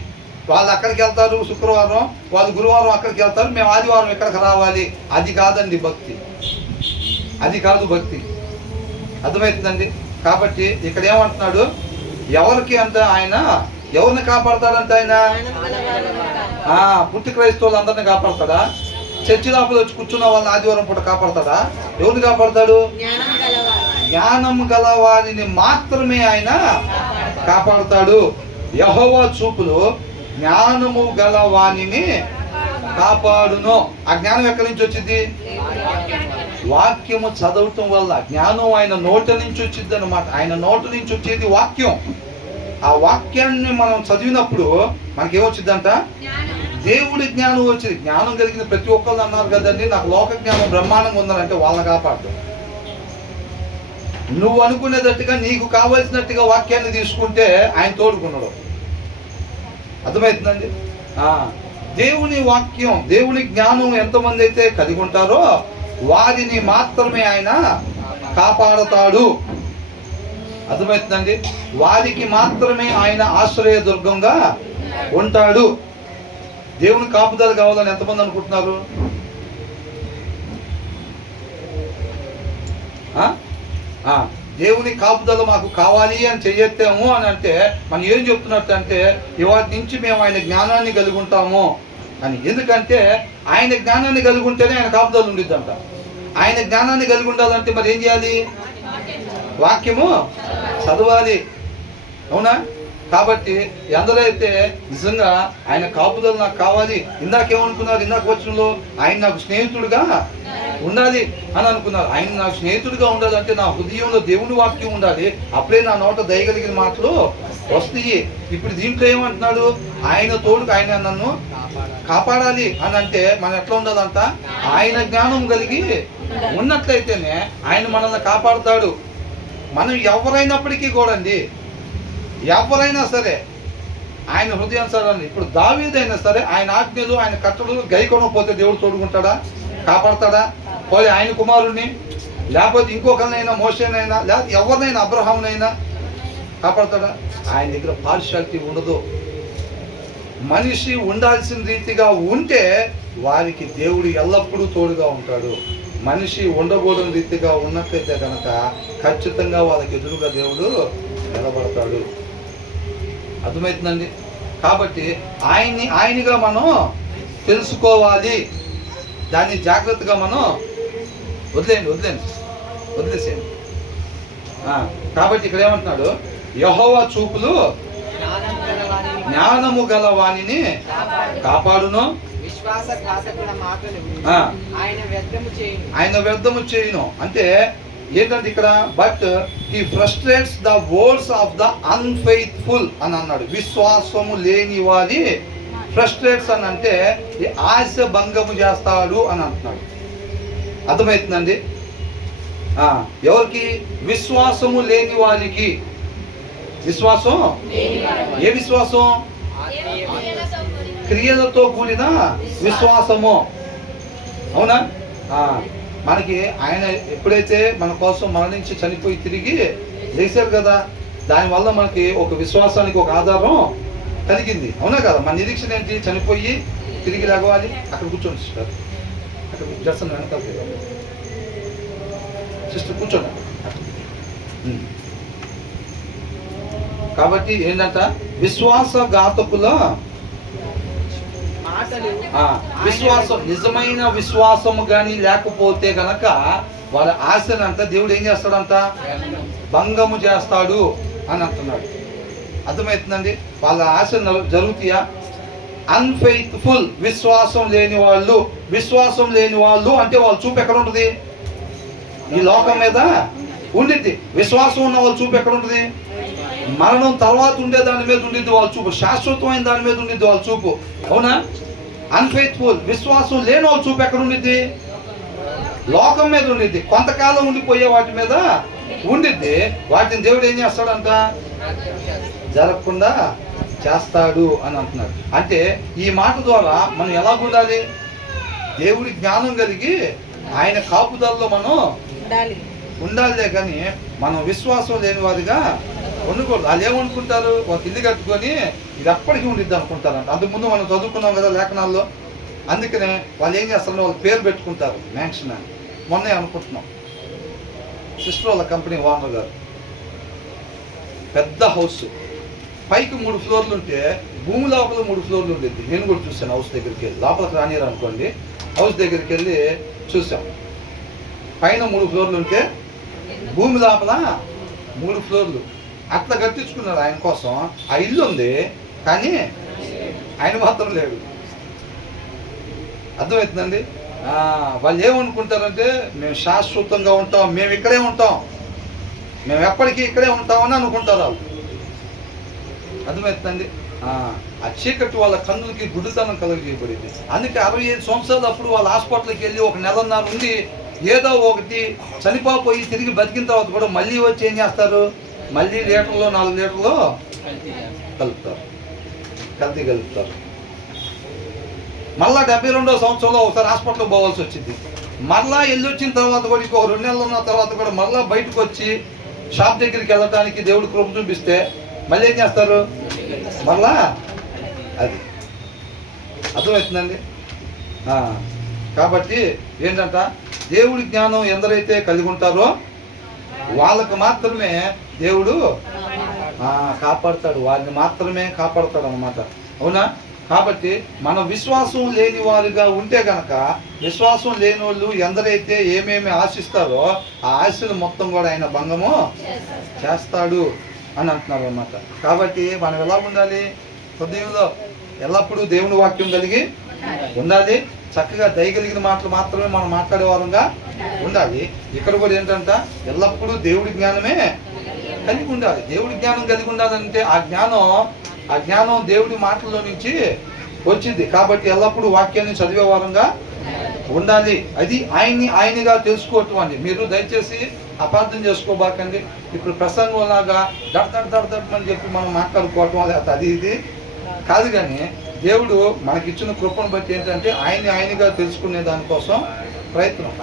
వాళ్ళు అక్కడికి వెళ్తారు శుక్రవారం, వాళ్ళు గురువారం అక్కడికి వెళ్తారు, మేము ఆదివారం ఇక్కడికి రావాలి. అది కాదండి భక్తి, అది కాదు భక్తి. అర్థమవుతుందండి? కాబట్టి ఇక్కడ ఏమంటున్నాడు? ఎవరికి అంట ఆయన ఎవరిని కాపాడతాడంట? ఆయన పుట్టి క్రైస్తవులు అందరిని కాపాడతాడా? చర్చి లోపల వచ్చి కూర్చున్న వాళ్ళని ఆదివారం పూట కాపాడతాడా? ఎవరిని కాపాడతాడు? జ్ఞానం గల వారిని మాత్రమే ఆయన కాపాడుతాడు. యెహోవా చూపులు జ్ఞానము గల వానిని కాపాడును. ఆ జ్ఞానం ఎక్కడి నుంచి వచ్చింది? వాక్యము చదవటం వల్ల జ్ఞానం ఆయన నోటి నుంచి వచ్చింది అన్నమాట. ఆయన నోటి నుంచి వచ్చేది వాక్యం. ఆ వాక్యాన్ని మనం చదివినప్పుడు మనకేమొచ్చిందంట? దేవుడి జ్ఞానం వచ్చింది. జ్ఞానం కలిగిన ప్రతి ఒక్కళ్ళు అన్నారు కదండి, నాకు లోక జ్ఞానం బ్రహ్మాండంగా ఉందనంటే వాళ్ళని కాపాడు. నువ్వు అనుకునేటట్టుగా నీకు కావలసినట్టుగా వాక్యాన్ని తీసుకుంటే ఆయన తోడుకున్నాడు. అర్థమవుతుందండి? దేవుని వాక్యం, దేవుని జ్ఞానం ఎంతమంది అయితే కలిగి ఉంటారో వారిని మాత్రమే ఆయన కాపాడతాడు. అర్థమవుతుందండి? వారికి మాత్రమే ఆయన ఆశ్రయ దుర్గంగా ఉంటాడు. దేవుని కాపుదల కావాలని ఎంతమంది అనుకుంటున్నారు? దేవుని కాపుదల మాకు కావాలి అని చెయ్యొత్తాము అని అంటే మనం ఏం చెప్తున్నట్టు అంటే ఇవాటి నుంచి మేము ఆయన జ్ఞానాన్ని కలిగి ఉంటాము అని. ఎందుకంటే ఆయన జ్ఞానాన్ని కలిగి ఉంటేనే ఆయన కాపుదల ఉండిద్దంట. ఆయన జ్ఞానాన్ని కలిగి ఉండాలంటే మరి ఏం చేయాలి? వాక్యము చదవాలి. అవునా? కాబట్టి ఎందరైతే నిజంగా ఆయన కాపుదల నాకు కావాలి, ఇందాకేమనుకున్నారు? ఇందాక వచనంలో ఆయన నాకు స్నేహితుడుగా ఉండాలి అని అనుకున్నారు. ఆయన నాకు స్నేహితుడిగా ఉండాలంటే నా హృదయంలో దేవుని వాక్యం ఉండాలి. అప్పుడే నా నోట దయగలిగిన మాటలు వస్తాయి. ఇప్పుడు దీంట్లో ఏమంటున్నాడు? ఆయన తోడుకు ఆయన నన్ను కాపాడాలి అని అంటే మనం ఎట్లా ఉండాలంట? ఆయన జ్ఞానం కలిగి ఉన్నట్లయితేనే ఆయన మనల్ని కాపాడుతాడు. మనం ఎవరైనప్పటికీ కూడా అండి, ఎవరైనా సరే ఆయన హృదయానుసారాన్ని, ఇప్పుడు దావీదైనా సరే ఆయన ఆజ్ఞలు ఆయన కట్టడలు గైకొనకపోతే దేవుడు తోడుకుంటాడా? కాపాడతాడా? పోయి ఆయన కుమారుణ్ణి లేకపోతే ఇంకొకరినైనా, మోషేనైనా, లేకపోతే ఎవరినైనా, అబ్రహామునైనా కాపాడతాడా? ఆయన దగ్గర పార్షాలిటీ ఉండదు. మనిషి ఉండాల్సిన రీతిగా ఉంటే వారికి దేవుడు ఎల్లప్పుడూ తోడుగా ఉంటాడు. మనిషి ఉండకూడని రీతిగా ఉన్నట్లయితే కనుక ఖచ్చితంగా వాళ్ళకి ఎదురుగా దేవుడు నిలబడతాడు. అర్థమవుతుందండి? కాబట్టి ఆయనగా మనం తెలుసుకోవాలి. దాన్ని జాగ్రత్తగా మనం వదిలేసేయండి. కాబట్టి ఇక్కడ ఏమంటున్నాడు? యెహోవా చూపులు జ్ఞానము గల వానిని కాపాడును, ఆయన వ్యర్థము చేయును. అంటే ఏంటంటే ఇక్కడ but he frustrates the words of the unfaithful అని అన్నాడు. విశ్వాసము లేని వారి ఫ్రస్ట్రేట్స్ అని అంటే ఈ ఆశ భంగము చేస్తాడు అని అంటున్నాడు. అర్థమవుతుందండి? ఎవరికి? విశ్వాసము లేని వారికి. విశ్వాసం ఏ విశ్వాసం? క్రియలతో కూడిన విశ్వాసము. అవునా? మనకి ఆయన ఎప్పుడైతే మన కోసం మరణించి చనిపోయి తిరిగి లేచారు కదా, దానివల్ల మనకి ఒక విశ్వాసానికి ఒక ఆధారం కలిగింది. అవునా కదా? మన నిరీక్షణ ఏంటి? చనిపోయి తిరిగి లేవాలి. అక్కడ కూర్చోండి సిస్టర్, అక్కడ జర్సన్ వెనకాల సిస్టర్ కూర్చోండి. కాబట్టి ఏంటంట? విశ్వాసఘాతకుల విశ్వాసం, నిజమైన విశ్వాసము కానీ లేకపోతే గనక వాళ్ళ ఆశనంతా దేవుడు ఏం చేస్తాడంట? భంగము చేస్తాడు అని అంటున్నాడు. అర్థమవుతుందండి? వాళ్ళ ఆశ జరుగుతాయా? అన్ఫెయిత్ఫుల్, విశ్వాసం లేని వాళ్ళు. విశ్వాసం లేని వాళ్ళు అంటే వాళ్ళ చూపు ఎక్కడ ఉంటుంది? ఈ లోకం మీద ఉండిద్ది. విశ్వాసం ఉన్న వాళ్ళ చూపు ఎక్కడ ఉంటుంది? మరణం తర్వాత ఉండే దాని మీద ఉండిద్ది వాళ్ళ చూపు. శాశ్వతమైన దాని మీద ఉండిద్ది వాళ్ళ చూపు. అవునా? అన్ఫెయిత్ఫుల్, విశ్వాసం లేని వాళ్ళ చూపు ఎక్కడ ఉండిద్ది? లోకం మీద ఉండిద్ది. కొంతకాలం ఉండిపోయే వాటి మీద ఉండిద్ది. వాటిని దేవుడు ఏం చేస్తాడంట? జరగకుండా చేస్తాడు అని అంటున్నాడు. అంటే ఈ మాట ద్వారా మనం ఎలా ఉండాలి? దేవుడి జ్ఞానం కలిగి ఆయన కాపుదలలో మనం ఉండాలిలే కానీ మనం విశ్వాసం లేని వారిగా ఉండకూడదు. వాళ్ళు ఏమనుకుంటారు? ఒక ఇల్లు కట్టుకొని ఇది ఎప్పటికీ ఉండిద్ది అనుకుంటారంట. అంతకుముందు మనం చదువుకున్నాం కదా లేఖనాల్లో. అందుకనే వాళ్ళు ఏం చేస్తారు? వాళ్ళు పేరు పెట్టుకుంటారు మ్యాన్షన్ అని. మొన్నే అనుకుంటున్నాం, సిస్టర్ వాళ్ళ కంపెనీ ఓనర్ గారు పెద్ద హౌస్, పైకి 3 ఫ్లోర్లు ఉంటే భూమి లోపల 3 ఫ్లోర్లు ఉండేది. నేను కూడా చూశాను. హౌస్ దగ్గరికి వెళ్ళి, లోపలికి రానియరు అనుకోండి, హౌస్ దగ్గరికి వెళ్ళి చూసాం. పైన 3 ఫ్లోర్లు ఉంటే భూమి లోపల 3 ఫ్లోర్లు అట్లా కట్టించుకున్నారు ఆయన కోసం. ఆ ఇల్లు ఉంది కానీ ఆయన మాత్రం లేడు. అర్థమవుతుందండి? వాళ్ళు ఏమనుకుంటారంటే మేము శాశ్వతంగా ఉంటాం, మేము ఇక్కడే ఉంటాం, మేము ఎప్పటికీ ఇక్కడే ఉంటామని అనుకుంటారు వాళ్ళు. అర్థమవుతుందండి. ఆ చీకటి వాళ్ళ కన్నులకి గుడ్డితనం కలుగజేయబడింది. అందుకే 65 సంవత్సరాలు అప్పుడు వాళ్ళ హాస్పిటల్కి వెళ్ళి 1 నెలన్నర ఉండి ఏదో ఒకటి చనిపోయి తిరిగి బతికిన తర్వాత కూడా మళ్ళీ వచ్చి ఏం చేస్తారు, మళ్ళీ లీటర్లో 4 లీటర్లు కలుపుతారు, కల్తీ కలుపుతారు. మళ్ళా 72వ సంవత్సరంలో ఒకసారి హాస్పిటల్కి పోవాల్సి వచ్చింది. మళ్ళా వెళ్ళి వచ్చిన తర్వాత కూడా ఇంకో 2 నెలలు ఉన్న తర్వాత కూడా మళ్ళీ బయటకు వచ్చి షాప్ దగ్గరికి వెళ్ళటానికి దేవుడు కృప చూపిస్తే మళ్ళీ ఏం చేస్తారు, మళ్ళా అది అర్థమవుతుందండి. కాబట్టి ఏంటంట, దేవుడి జ్ఞానం ఎందరైతే కలిగి ఉంటారో వాళ్ళకు మాత్రమే దేవుడు కాపాడుతాడు, వారిని మాత్రమే కాపాడుతాడు అన్నమాట. అవునా? కాబట్టి మన విశ్వాసం లేని వారుగా ఉంటే గనక, విశ్వాసం లేని వాళ్ళు ఎందరైతే ఏమేమి ఆశిస్తారో ఆ ఆశలు మొత్తం కూడా ఆయన భంగము చేస్తాడు అని అంటున్నారు అన్నమాట. కాబట్టి మనం ఎలా ఉండాలి, హృదయంలో ఎల్లప్పుడూ దేవుని వాక్యం కలిగి ఉండాలి, చక్కగా దయగలిగిన మాటలు మాత్రమే మనం మాట్లాడే వారంగా ఉండాలి. ఇక్కడ కూడా ఏంటంటే ఎల్లప్పుడూ దేవుడి జ్ఞానమే కలిగి ఉండాలి. దేవుడి జ్ఞానం కలిగి ఉండాలంటే ఆ జ్ఞానం దేవుడి మాటల్లో నుంచి వచ్చింది. కాబట్టి ఎల్లప్పుడూ వాక్యాన్ని చదివే వారంగా ఉండాలి. అది ఆయనగా తెలుసుకోవటం అండి. మీరు దయచేసి అపార్థం చేసుకోబాకండి. ఇప్పుడు ప్రసంగం లాగా దడదడమని చెప్పి మనం మాట్లాడుకోవటం లేదా అది ఇది కాదు. కానీ దేవుడు మనకిచ్చిన కృపను బట్టి ఏంటంటే ఆయనగా తెలుసుకునే దానికోసం ప్రయత్నం.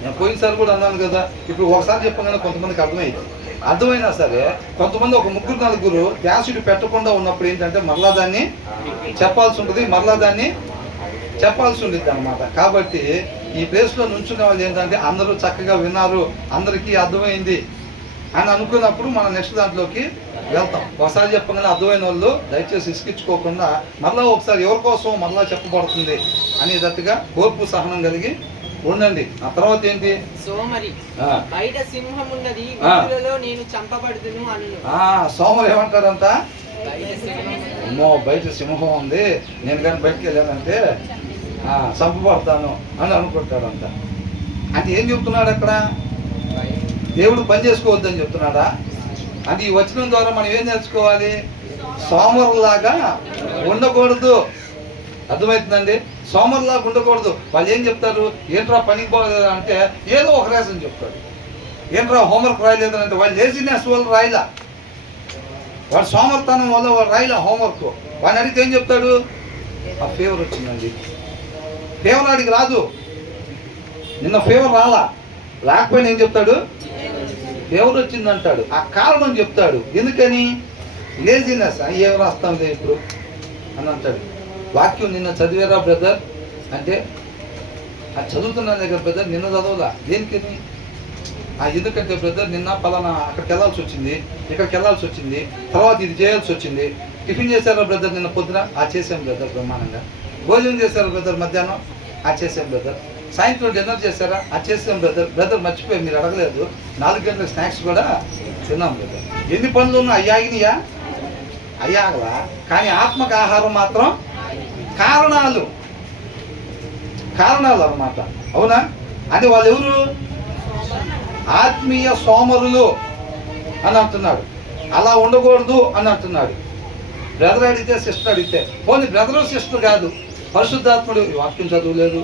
నేను పోయినసారి కూడా అన్నాను కదా, ఇప్పుడు ఒకసారి చెప్పగానే కొంతమందికి అర్థమైనా సరే కొంతమంది ఒక 3-4 ధ్యాసుడు పెట్టకుండా ఉన్నప్పుడు ఏంటంటే మరలా దాన్ని చెప్పాల్సి ఉంటుంది, అన్నమాట. కాబట్టి ఈ ప్లేస్లో నుంచునే వాళ్ళు ఏంటంటే అందరూ చక్కగా విన్నారు, అందరికీ అర్థమైంది అని అనుకున్నప్పుడు మనం నెక్స్ట్ దాంట్లోకి వెళ్తాం. ఒకసారి చెప్పగానే అర్థమైన వాళ్ళు దయచేసి ఇసుకించుకోకుండా మరలా ఒకసారి ఎవరి కోసం మరలా చెప్పబడుతుంది అనేటట్టుగా ఓర్పు సహనం కలిగి ఉండండి. ఆ తర్వాత ఏంటి, సోమరి బయట సింహం ఉన్నది, నేను చంపబడుతును అను. సోమరి ఏమంటాడంట, అమ్మో బయట సింహం ఉంది, నేను కానీ బయటకు వెళ్ళానంటే చంపబడతాను అని అనుకుంటాడంట. అంటే ఏం చెప్తున్నాడు అక్కడ, దేవుడు పని చేసుకోవద్దని చెప్తున్నాడా? అది ఈ వచనం ద్వారా మనం ఏం నేర్చుకోవాలి, సోమరులాగా ఉండకూడదు. అర్థమవుతుందండి, సోమరులాగా ఉండకూడదు. వాళ్ళు ఏం చెప్తారు, ఏంట్రా పనికి పోలేదు అంటే ఏదో ఒక రీజన్ చెప్తాడు. ఏంట్రా హోంవర్క్ రాయలేదు అంటే వాళ్ళు లేజినెస్ వల్ల రాయలా, వాడు సోమర్తనం వల్ల వాడు రాయలా హోంవర్క్. వాడిని అడిగితే ఏం చెప్తాడు, ఆ ఫీవర్ వచ్చిందండి. ఫీవర్ ఆడికి రాదు, నిన్న ఫీవర్ రాకపోయినా ఏం చెప్తాడు, ఫీవర్ వచ్చిందంటాడు. ఆ కారణం చెప్తాడు. ఎందుకని, లేజినెస్. ఏం రాస్తాం లేదు ఇప్పుడు అని అంటాడు. వాక్యం నిన్న చదివారా బ్రదర్ అంటే అది చదువుతున్నాను దగ్గర బ్రదర్, నిన్న చదవలా. దేనికని, ఎందుకంటే బ్రదర్ నిన్న పలానా అక్కడికి వెళ్ళాల్సి వచ్చింది, ఇక్కడికి వెళ్ళాల్సి వచ్చింది, తర్వాత ఇది చేయాల్సి వచ్చింది. టిఫిన్ చేశారా బ్రదర్ నిన్న పొద్దున, చేసాం బ్రదర్ బ్రహ్మాండంగా. భోజనం చేశారా బ్రదర్ మధ్యాహ్నం, చేసాం బ్రదర్. సాయంత్రం డిన్నర్ చేశారా, చేసాం బ్రదర్ మర్చిపోయి మీరు అడగలేదు, 4 గంటల స్నాక్స్ కూడా తిన్నాం బ్రదర్. ఎన్ని పనులు ఉన్నా అయ్యాగలా. కానీ ఆత్మక ఆహారం మాత్రం కారణాలు అన్నమాట. అవునా? అంటే వాళ్ళు ఎవరు, ఆత్మీయ సోమరులు అని అంటున్నాడు. అలా ఉండకూడదు అని అంటున్నాడు. బ్రదర్ అడిగితే సిస్టర్ అడిగితే, పోనీ బ్రదరు సిస్టర్ కాదు, పరిశుద్ధాత్ముడు వాక్యం చదువులేదు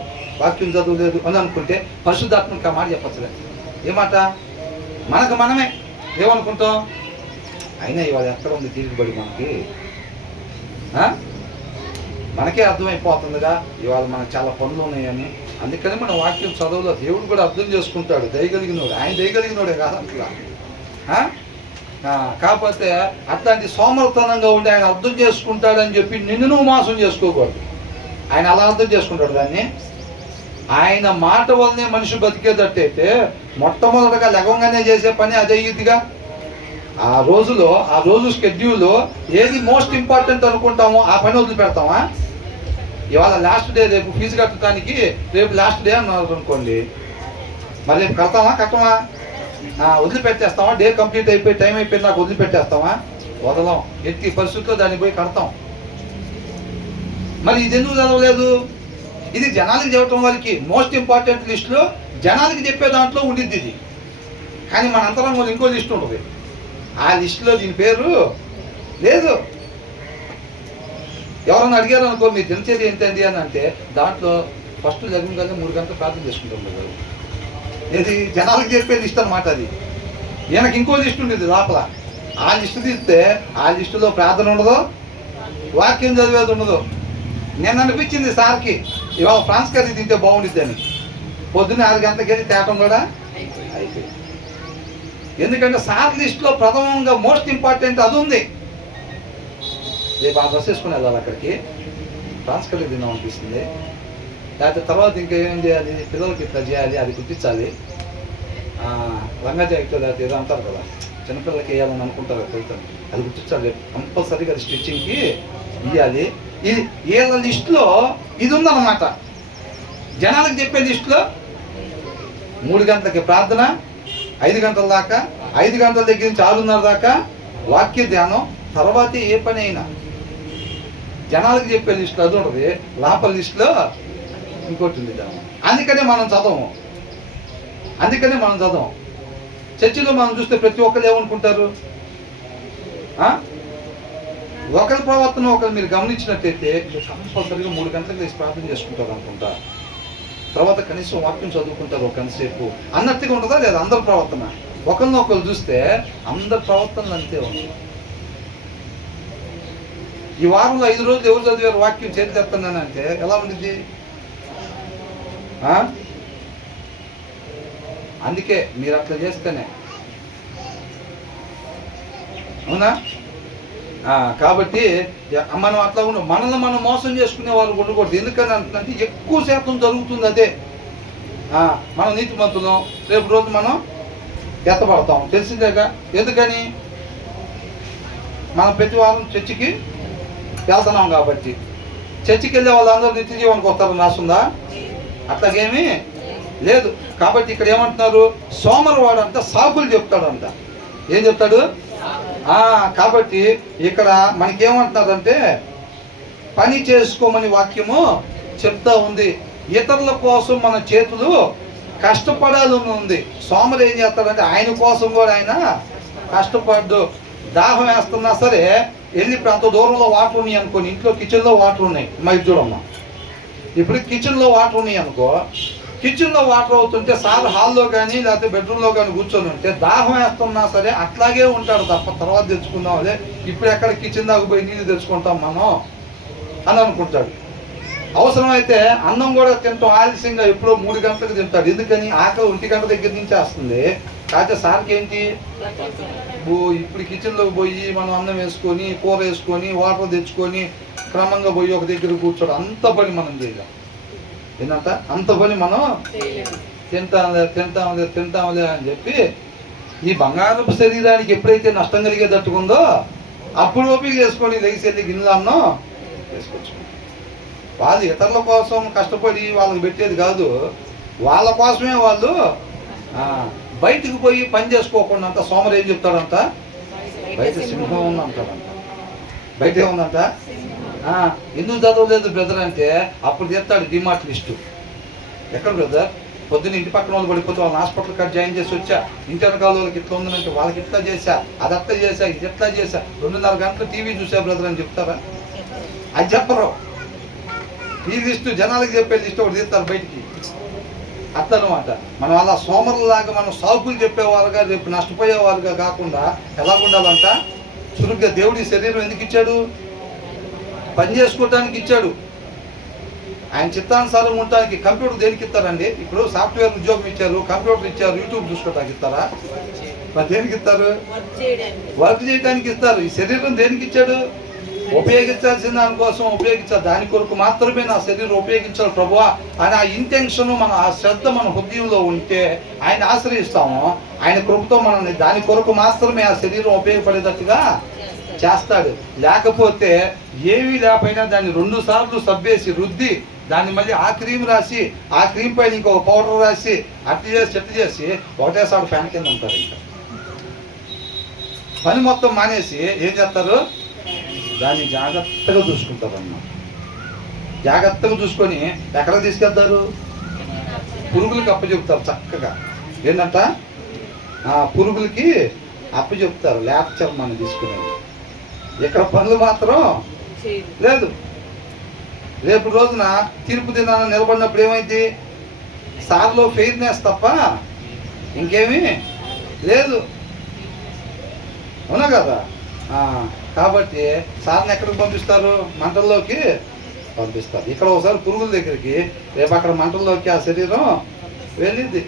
అని అనుకుంటే పరిశుద్ధాత్మకి ఆ మాట చెప్పచ్చలేదు. ఏమాట, మనకు మనమే ఏమనుకుంటాం, అయినా ఇవాళ ఎక్కడ ఉంది తీరుబడి మనకే అర్థమైపోతుందిగా ఇవాళ మనకు చాలా పనులు ఉన్నాయని. అందుకని మన వాక్యం చదువులో దేవుడు కూడా అర్థం చేసుకుంటాడు. దయగలిగినోడు ఆయన, దయగలిగినోడే కాదు అట్లా. కాకపోతే అట్లాంటి సోమర్తనంగా ఉండి ఆయన అర్థం చేసుకుంటాడని చెప్పి నిన్ను నువ్వు మోసం చేసుకోకూడదు. ఆయన అలా అర్థం చేసుకుంటాడు దాన్ని. ఆయన మాట వల్లనే మనిషి బతికేటట్టయితే మొట్టమొదటగా లగంగానే చేసే పని అదే ఇదిగా. ఆ రోజు షెడ్యూల్లో ఏది మోస్ట్ ఇంపార్టెంట్ అనుకుంటామో ఆ పని వదిలిపెడతామా? ఇవాళ లాస్ట్ డే, రేపు ఫీజు కట్టడానికి రేపు లాస్ట్ డే అన్నారు అనుకోండి, మరి రేపు కట్టమా వదిలిపెట్టేస్తామా? డే కంప్లీట్ అయిపోయి టైం అయిపోయింది నాకు వదిలిపెట్టేస్తామా? వదలం. ఎట్టి పరిస్థితుల్లో దాన్ని పోయి కడతాం. మరి ఇది ఎందుకు చదవలేదు? ఇది జనాలకి చెప్పడం వరకు మోస్ట్ ఇంపార్టెంట్ లిస్టులో జనాలకి చెప్పే దాంట్లో ఉండిద్ది ఇది. కానీ మన అంతరంగంలో ఇంకో లిస్ట్ ఉంటుంది, ఆ లిస్టులో దీని పేరు లేదు. ఎవరన్నా అడిగారు అనుకో మీరు దినచర్య ఏంటండి అని అంటే దాంట్లో ఫస్ట్ జగన్గానే 3 గంటలు ప్రార్థన చేసుకుంటాం కదా. ఇది జనాలకు చెప్పే లిస్ట్ అనమాట. అది ఈయనకి ఇంకో లిస్ట్ ఉండేది లోపల. ఆ లిస్టు తీస్తే ఆ లిస్టులో ప్రార్థన ఉండదు, వాక్యం చదివేది ఉండదు. నేను అనిపించింది సార్కి ఇవాళ ఫ్రాన్స్ కర్రీ తింటే బాగుండిద్దని. పొద్దున్న 6 గంటలకి వెళ్ళి తేటం కూడా అయిపోయింది. ఎందుకంటే సార్ లిస్టులో ప్రథమంగా మోస్ట్ ఇంపార్టెంట్ అది ఉంది. రేపు ఆ డ్రెస్ వేసుకుని వెళ్ళాలి అక్కడికి, ఫ్రాన్స్ కర్రీ తిందాం అనిపిస్తుంది. లేకపోతే తర్వాత ఇంకా ఏం చేయాలి, పిల్లలకి ఇట్లా చేయాలి, అది గుర్తించాలి. లంగా జాకెట్ లేకపోతే ఏదో అంటారు కదా, చిన్నపిల్లలకి వేయాలని అనుకుంటారు కదా, అది గుర్తించాలి. కంపల్సరీగా అది స్టిచ్చింగ్కి ఇవ్వాలి. ఇది వీళ్ళ లిస్టులో ఇది ఉందన్నమాట. జనాలకు చెప్పే లిస్టులో 3 గంటలకి ప్రార్థన, 5 గంటల దాకా, 5 గంటల దగ్గర నుంచి 6:30 దాకా వాక్య ధ్యానం, తర్వాత ఏ పని అయినా. జనాలకు చెప్పే లిస్టులో అది ఉంటుంది, లోపల లిస్టులో ఇంకోటి ఉంది. అందుకనే మనం చదవము. చర్చిలో మనం చూస్తే ప్రతి ఒక్కరు ఏమనుకుంటారు, ఒకరి ప్రవర్తన ఒకరు మీరు గమనించినట్టయితే కంపల్సరీగా 3 గంటలకు లేచి ప్రార్థన చేసుకుంటారు అనుకుంటా, తర్వాత కనీసం వాక్యం చదువుకుంటారు ఒక గంటసేపు అన్నట్టుగా ఉంటుందా లేదా? అందరి ప్రవర్తన ఒకరినొకరు చూస్తే అందరి ప్రవర్తనలు అంతే ఉంది. ఈ వారంలో 5 రోజులు ఎవరు చదివారు వాక్యం చేతి తెస్తున్నానంటే ఎలా ఉండిద్ది? అందుకే మీరు అట్లా చేస్తేనే, అవునా? కాబట్టి మనం అట్లా మనల్ని మనం మోసం చేసుకునే వాళ్ళు ఉండకూడదు. ఎందుకని అంటే ఎక్కువ శాతం జరుగుతుంది అదే. మనం నీతిమంతులం, రేపు రోజు మనం ఎత్తపడతాం, తెలిసిందేగా. ఎందుకని మనం ప్రతి వారం చర్చికి వెళ్తున్నాం కాబట్టి. చర్చికి వెళ్ళే వాళ్ళందరూ నిత్య జీవానికి వస్తారని రాస్తుందా? అట్లాగేమీ లేదు. కాబట్టి ఇక్కడ ఏమంటున్నారు, సోమరవాడు సాకులు చెప్తాడంట. ఏం చెప్తాడు? కాబట్టి ఇక్కడ మనకేమంటున్నారంటే పని చేసుకోమని వాక్యము చెప్తా ఉంది. ఇతరుల కోసం మన చేతులు కష్టపడాలని ఉంది. సోమరు ఏం చేస్తాడంటే ఆయన కోసం కూడా ఆయన కష్టపడ్డు. దాహం వేస్తున్నా సరే వెళ్ళి ఇప్పుడు అంత దూరంలో వాటర్ ఉన్నాయి అనుకోని, ఇంట్లో కిచెన్లో వాటర్ ఉన్నాయి, మరి చూడమ్మా, ఇప్పుడు కిచెన్లో వాటర్ ఉన్నాయి అనుకో, కిచెన్లో వాటర్ అవుతుంటే సార్ హాల్లో కానీ లేకపోతే బెడ్రూమ్లో కానీ కూర్చొని ఉంటే దాహం వేస్తున్నా సరే అట్లాగే ఉంటాడు తప్ప తర్వాత తెచ్చుకుందాం, అదే ఇప్పుడు ఎక్కడ కిచెన్ దాకా పోయి నీళ్ళు తెచ్చుకుంటాం మనం అని అనుకుంటాడు. అవసరమైతే అన్నం కూడా తింటాం ఆలస్యంగా, ఎప్పుడో 3 గంటలకు తింటాడు. ఎందుకని? ఆకలి 1 గంట దగ్గర నుంచి వస్తుంది. కాకపోతే సార్కి ఏంటి, ఇప్పుడు కిచెన్లోకి పోయి మనం అన్నం వేసుకొని కూర వేసుకొని వాటర్ తెచ్చుకొని క్రమంగా పోయి ఒక దగ్గర కూర్చోడు. అంత పని మనం చేయలేం. ఏంటంట అంత పని మనం తింటాంలే అని చెప్పి ఈ బంగారపు శరీరానికి ఎప్పుడైతే నష్టం కలిగేటట్టుకుందో అప్పుడు ఓపిక చేసుకొని లెగిసి వెళ్ళి గిన్నెలు అన్నం వేసుకొచ్చు. వాళ్ళు ఇతరుల కోసం కష్టపడి వాళ్ళకి పెట్టేది కాదు, వాళ్ళ కోసమే వాళ్ళు బయటికి పోయి పని చేసుకోకుండా అంత. సోమరు ఏం చెప్తాడంట, బయట సింహం ఉందంటాడంట. బయట ఏముందంట? ఎందుకు చదవలేదు బ్రదర్ అంటే అప్పుడు చెప్తాడు డిమార్ట్ లిస్టు. ఎక్కడ బ్రదర్? పొద్దున్న ఇంటి పక్కన వాళ్ళు పడిపోతే వాళ్ళని హాస్పిటల్ కాడ జాయిన్ చేసి వచ్చా, ఇంటి వెనకాల వాళ్ళకి ఇట్లా ఉందంటే వాళ్ళకి ఇట్లా చేశా, అది అట్లా చేశా, ఇది ఎట్లా చేశా, 2.5 గంటలు టీవీ చూసా బ్రదర్ అని చెప్తారా? అది చెప్పరు. ఈ లిస్టు జనాలకు చెప్పే లిస్టు ఒకటి తీస్తారు బయటికి. అట్లనమాట. మనం అలా సోమరులాగా మనం సాకులు చెప్పేవారుగా రేపు నష్టపోయేవారుగా కాకుండా ఎలా ఉండాలంట? చురుగ్గా. దేవుడి శరీరం ఎందుకు ఇచ్చాడు? పని చేసుకోవటానికి ఇచ్చాడు. ఆయన చిత్తానుసారం ఉండటానికి. కంప్యూటర్ దేనికి ఇస్తారండి? ఇప్పుడు సాఫ్ట్వేర్ ఉద్యోగం ఇచ్చారు, కంప్యూటర్ ఇచ్చారు, యూట్యూబ్ చూసుకోవటానికి ఇస్తారా? మరి దేనికి ఇస్తారు? వర్క్ చేయడానికి ఇస్తారు. ఈ శరీరం దేనికి ఇచ్చాడు? ఉపయోగించాల్సిన దానికోసం ఉపయోగించాలి. దాని కొరకు మాత్రమే నా శరీరం ఉపయోగించాలి ప్రభువా అని ఆ ఇంటెన్షన్, మన ఆ శ్రద్ధ మన హృదయంలో ఉంటే ఆయన ఆశ్రయిస్తాము. ఆయన కృపతో మనల్ని దాని కొరకు మాత్రమే ఆ శరీరం ఉపయోగపడేటట్టుగా చేస్తాడు. లేకపోతే ఏమీ లేకపోయినా దాన్ని 2 సార్లు సబ్బేసి రుద్ది దాన్ని మళ్ళీ ఆ క్రీమ్ రాసి ఆ క్రీమ్ పైన ఇంకో పౌడర్ రాసి అట్టు చేసి ఒకటేసారి ఫ్యాన్ కింద ఉంటారు. ఇంకా పని మొత్తం మానేసి ఏం చేస్తారు? దాన్ని జాగ్రత్తగా చూసుకుంటారు అన్నమాట. జాగ్రత్తగా చూసుకొని ఎక్కడ తీసుకెళ్తారు? పురుగులకి అప్పచెప్తారు చక్కగా. ఏంటంట? పురుగులకి అప్పచెప్తారు. లేక్చర్ మనం తీసుకునేది. ఇక్కడ పనులు మాత్రం లేదు. రేపు రోజున తీర్పు దినాన నిలబడినప్పుడు ఏమైంది? సార్లో ఫెయిర్నెస్ తప్ప ఇంకేమీ లేదు. అవునా కదా? కాబట్టి సార్ని ఎక్కడికి పంపిస్తారు? మంటల్లోకి పంపిస్తారు. ఇక్కడ ఒకసారి పురుగుల దగ్గరికి, రేపు అక్కడ మంటల్లోకి ఆ శరీరం వెళ్ళింది.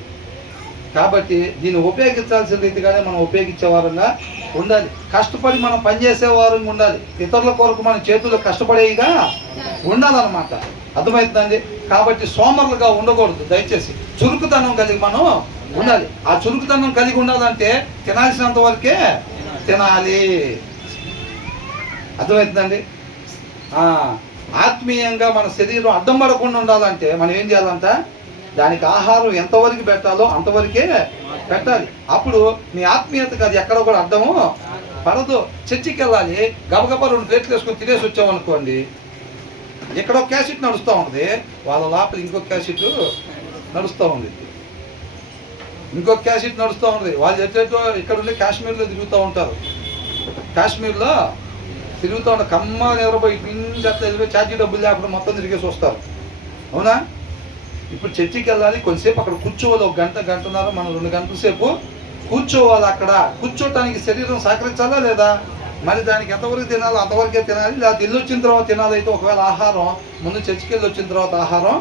కాబట్టి దీన్ని ఉపయోగించాల్సిన రీతిగానే మనం ఉపయోగించే వారంగా ఉండాలి. కష్టపడి మనం పనిచేసే వారంగా ఉండాలి. ఇతరుల కొరకు మన చేతులు కష్టపడేవిగా ఉండాలన్నమాట. అర్థమవుతుందండి? కాబట్టి సోమరులుగా ఉండకూడదు. దయచేసి చురుకుతనం కలిగి మనం ఉండాలి. ఆ చురుకుతనం కలిగి ఉండాలంటే తినాల్సినంత వరకే తినాలి. అర్థమవుతుందండి? ఆత్మీయంగా మన శరీరం అడ్డం పడకుండా ఉండాలంటే మనం ఏం చేయాలంట? దానికి ఆహారం ఎంతవరకు పెట్టాలో అంతవరకే పెట్టాలి. అప్పుడు మీ ఆత్మీయతకు అది ఎక్కడ కూడా అడ్డము పడదు. చర్చికి వెళ్ళాలి, గబగబా 2 ప్లేట్లు వేసుకొని తినేసి వచ్చామనుకోండి, ఇక్కడ ఒక క్యాసెట్ నడుస్తూ ఉంది, వాళ్ళ లోపల ఇంకొక క్యాసెట్ నడుస్తూ ఉంది, ఇంకొక క్యాసెట్ నడుస్తూ ఉంది. వాళ్ళు ఎట్టేటో ఇక్కడ ఉండి కాశ్మీర్లో తిరుగుతూ ఉంటారు. కాశ్మీర్లో తిరుగుతూ ఉంటారు, కమ్మ నిద్రపోయి ఇంటి అట్లా వెళ్ళిపోయి ఛార్జీ డబ్బులు లేకుండా మొత్తం తిరిగేసి వస్తారు. అవునా? ఇప్పుడు చర్చికి వెళ్ళాలి, కొంతసేపు అక్కడ కూర్చోవాలి. 1 గంట, గంటన్నర, మనం 2 గంటల సేపు కూర్చోవాలి. అక్కడ కూర్చోటానికి శరీరం సహకరించాలా లేదా? మరి దానికి ఎంతవరకు తినాలో అంతవరకే తినాలి. లేదా ఇల్లు వచ్చిన తర్వాత తినాలైతే ఒకవేళ ఆహారం ముందు చర్చికి వెళ్ళి వచ్చిన తర్వాత ఆహారం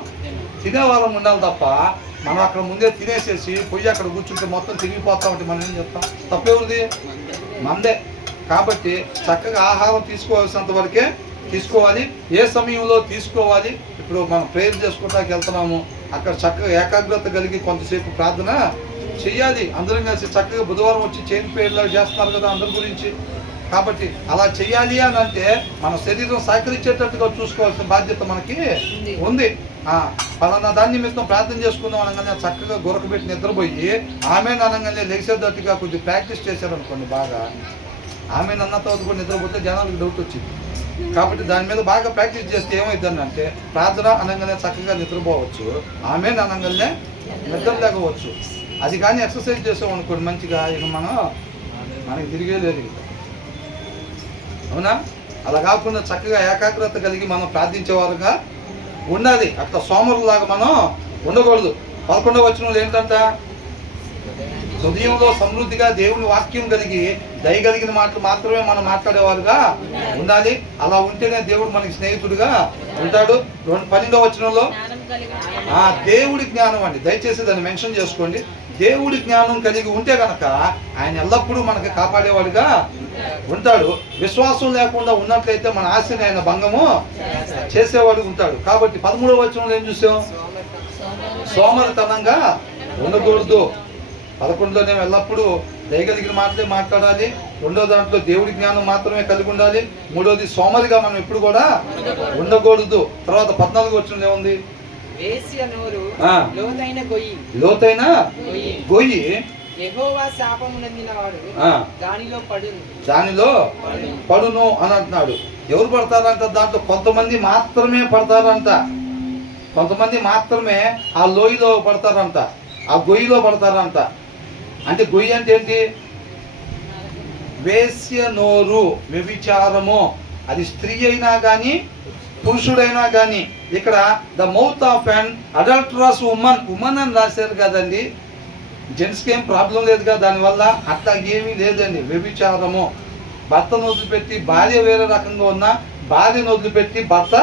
తినేవారం ఉండాలి తప్ప మనం అక్కడ ముందే తినేసేసి పొయ్యి అక్కడ కూర్చుంటే మొత్తం తిరిగిపోతామంటే మనం ఏం చెప్తాం? తప్పేవురిది? మందే. కాబట్టి చక్కగా ఆహారం తీసుకోవాల్సినంత వరకే తీసుకోవాలి. ఏ సమయంలో తీసుకోవాలి? ఇప్పుడు మనం ప్రేయర్ చేసుకోవడానికి వెళ్తున్నాము, అక్కడ చక్కగా ఏకాగ్రత కలిగి కొంతసేపు ప్రార్థన చెయ్యాలి. అందరం కలిసి చక్కగా బుధవారం వచ్చి చైన్ ప్రేయర్లో చేస్తున్నారు కదా అందరి గురించి. కాబట్టి అలా చెయ్యాలి అని అంటే మన శరీరం సహకరించేటట్టుగా చూసుకోవాల్సిన బాధ్యత మనకి ఉంది. పలానా దాని నిమిత్తం ప్రార్థన చేసుకుందాం అనగానే చక్కగా గురకబెట్టి నిద్రపోయి ఆమె అనగానే లేచేటట్టుగా కొంచెం ప్రాక్టీస్ చేశారనుకోండి, బాగా ఆమె అన్న తర్వాత కూడా నిద్రపోతే జనాలకు డౌట్ వచ్చింది. కాబట్టి దాని మీద బాగా ప్రాక్టీస్ చేస్తే ఏమైందని అంటే ప్రార్థన అనగానే చక్కగా నిద్రపోవచ్చు, ఆమె అనగానే నిద్ర లేకపోవచ్చు. అది కానీ ఎక్సర్సైజ్ చేసామనుకోండి మంచిగా, ఇక మనకి తిరిగే లేదు. అవునా? అలా కాకుండా చక్కగా ఏకాగ్రత కలిగి మనం ప్రార్థించేవారుగా ఉండాలి. అట్లా సోమరులాగా మనం ఉండకూడదు. 11వ వచనంలో ఏంటంట? హృదయంలో సమృద్ధిగా దేవుని వాక్యం కలిగి దయగలిగిన మాటలు మాత్రమే మనం మాట్లాడేవారుగా ఉండాలి. అలా ఉంటేనే దేవుడు మనకి స్నేహితుడిగా ఉంటాడు. 12వ వచనంలో దేవుడి జ్ఞానం అండి, దయచేసి దాన్ని మెన్షన్ చేసుకోండి. దేవుడి జ్ఞానం కలిగి ఉంటే కనుక ఆయన ఎల్లప్పుడూ మనకి కాపాడేవాడిగా ఉంటాడు. విశ్వాసం లేకుండా ఉన్నట్లయితే మన ఆశని ఆయన భంగము చేసేవాడు ఉంటాడు. కాబట్టి 13వ వచనంలో ఏం చూసాం? సోమరితనంగా ఉండకూడదు. 11లోనే ఎల్లప్పుడూ దయగలిగిన మాటలే మాట్లాడాలి. 2వ దాంట్లో దేవుడి జ్ఞానం మాత్రమే కలిగి ఉండాలి. 3వది సోమరిగా మనం ఎప్పుడు కూడా ఉండకూడదు. తర్వాత 14వ వచనంలో ఏముంది? లోతైన గొయ్యి యెహోవా శాపమునందినవాడు దానిలో పడును అని అంటున్నాడు. ఎవరు పడతారంట దాంట్లో? కొంతమంది మాత్రమే పడతారంట. కొంతమంది మాత్రమే ఆ లోయలో పడతారంట, ఆ గొయ్యిలో పడతారంట. అంటే గొయ్యి అంటే ఏంటి? వేశ్య నోరు, వ్యభిచారము. అది స్త్రీ అయినా కానీ పురుషుడైనా కానీ. ఇక్కడ the mouth of and adulterous woman అని రాశారు కదండి. జెంట్స్కి ఏం ప్రాబ్లం లేదు కదా దానివల్ల, అట్లా ఏమీ లేదండి. వ్యభిచారము, భర్తను వదిలిపెట్టి భార్య వేరే రకంగా ఉన్నా, భార్యను వదిలిపెట్టి భర్త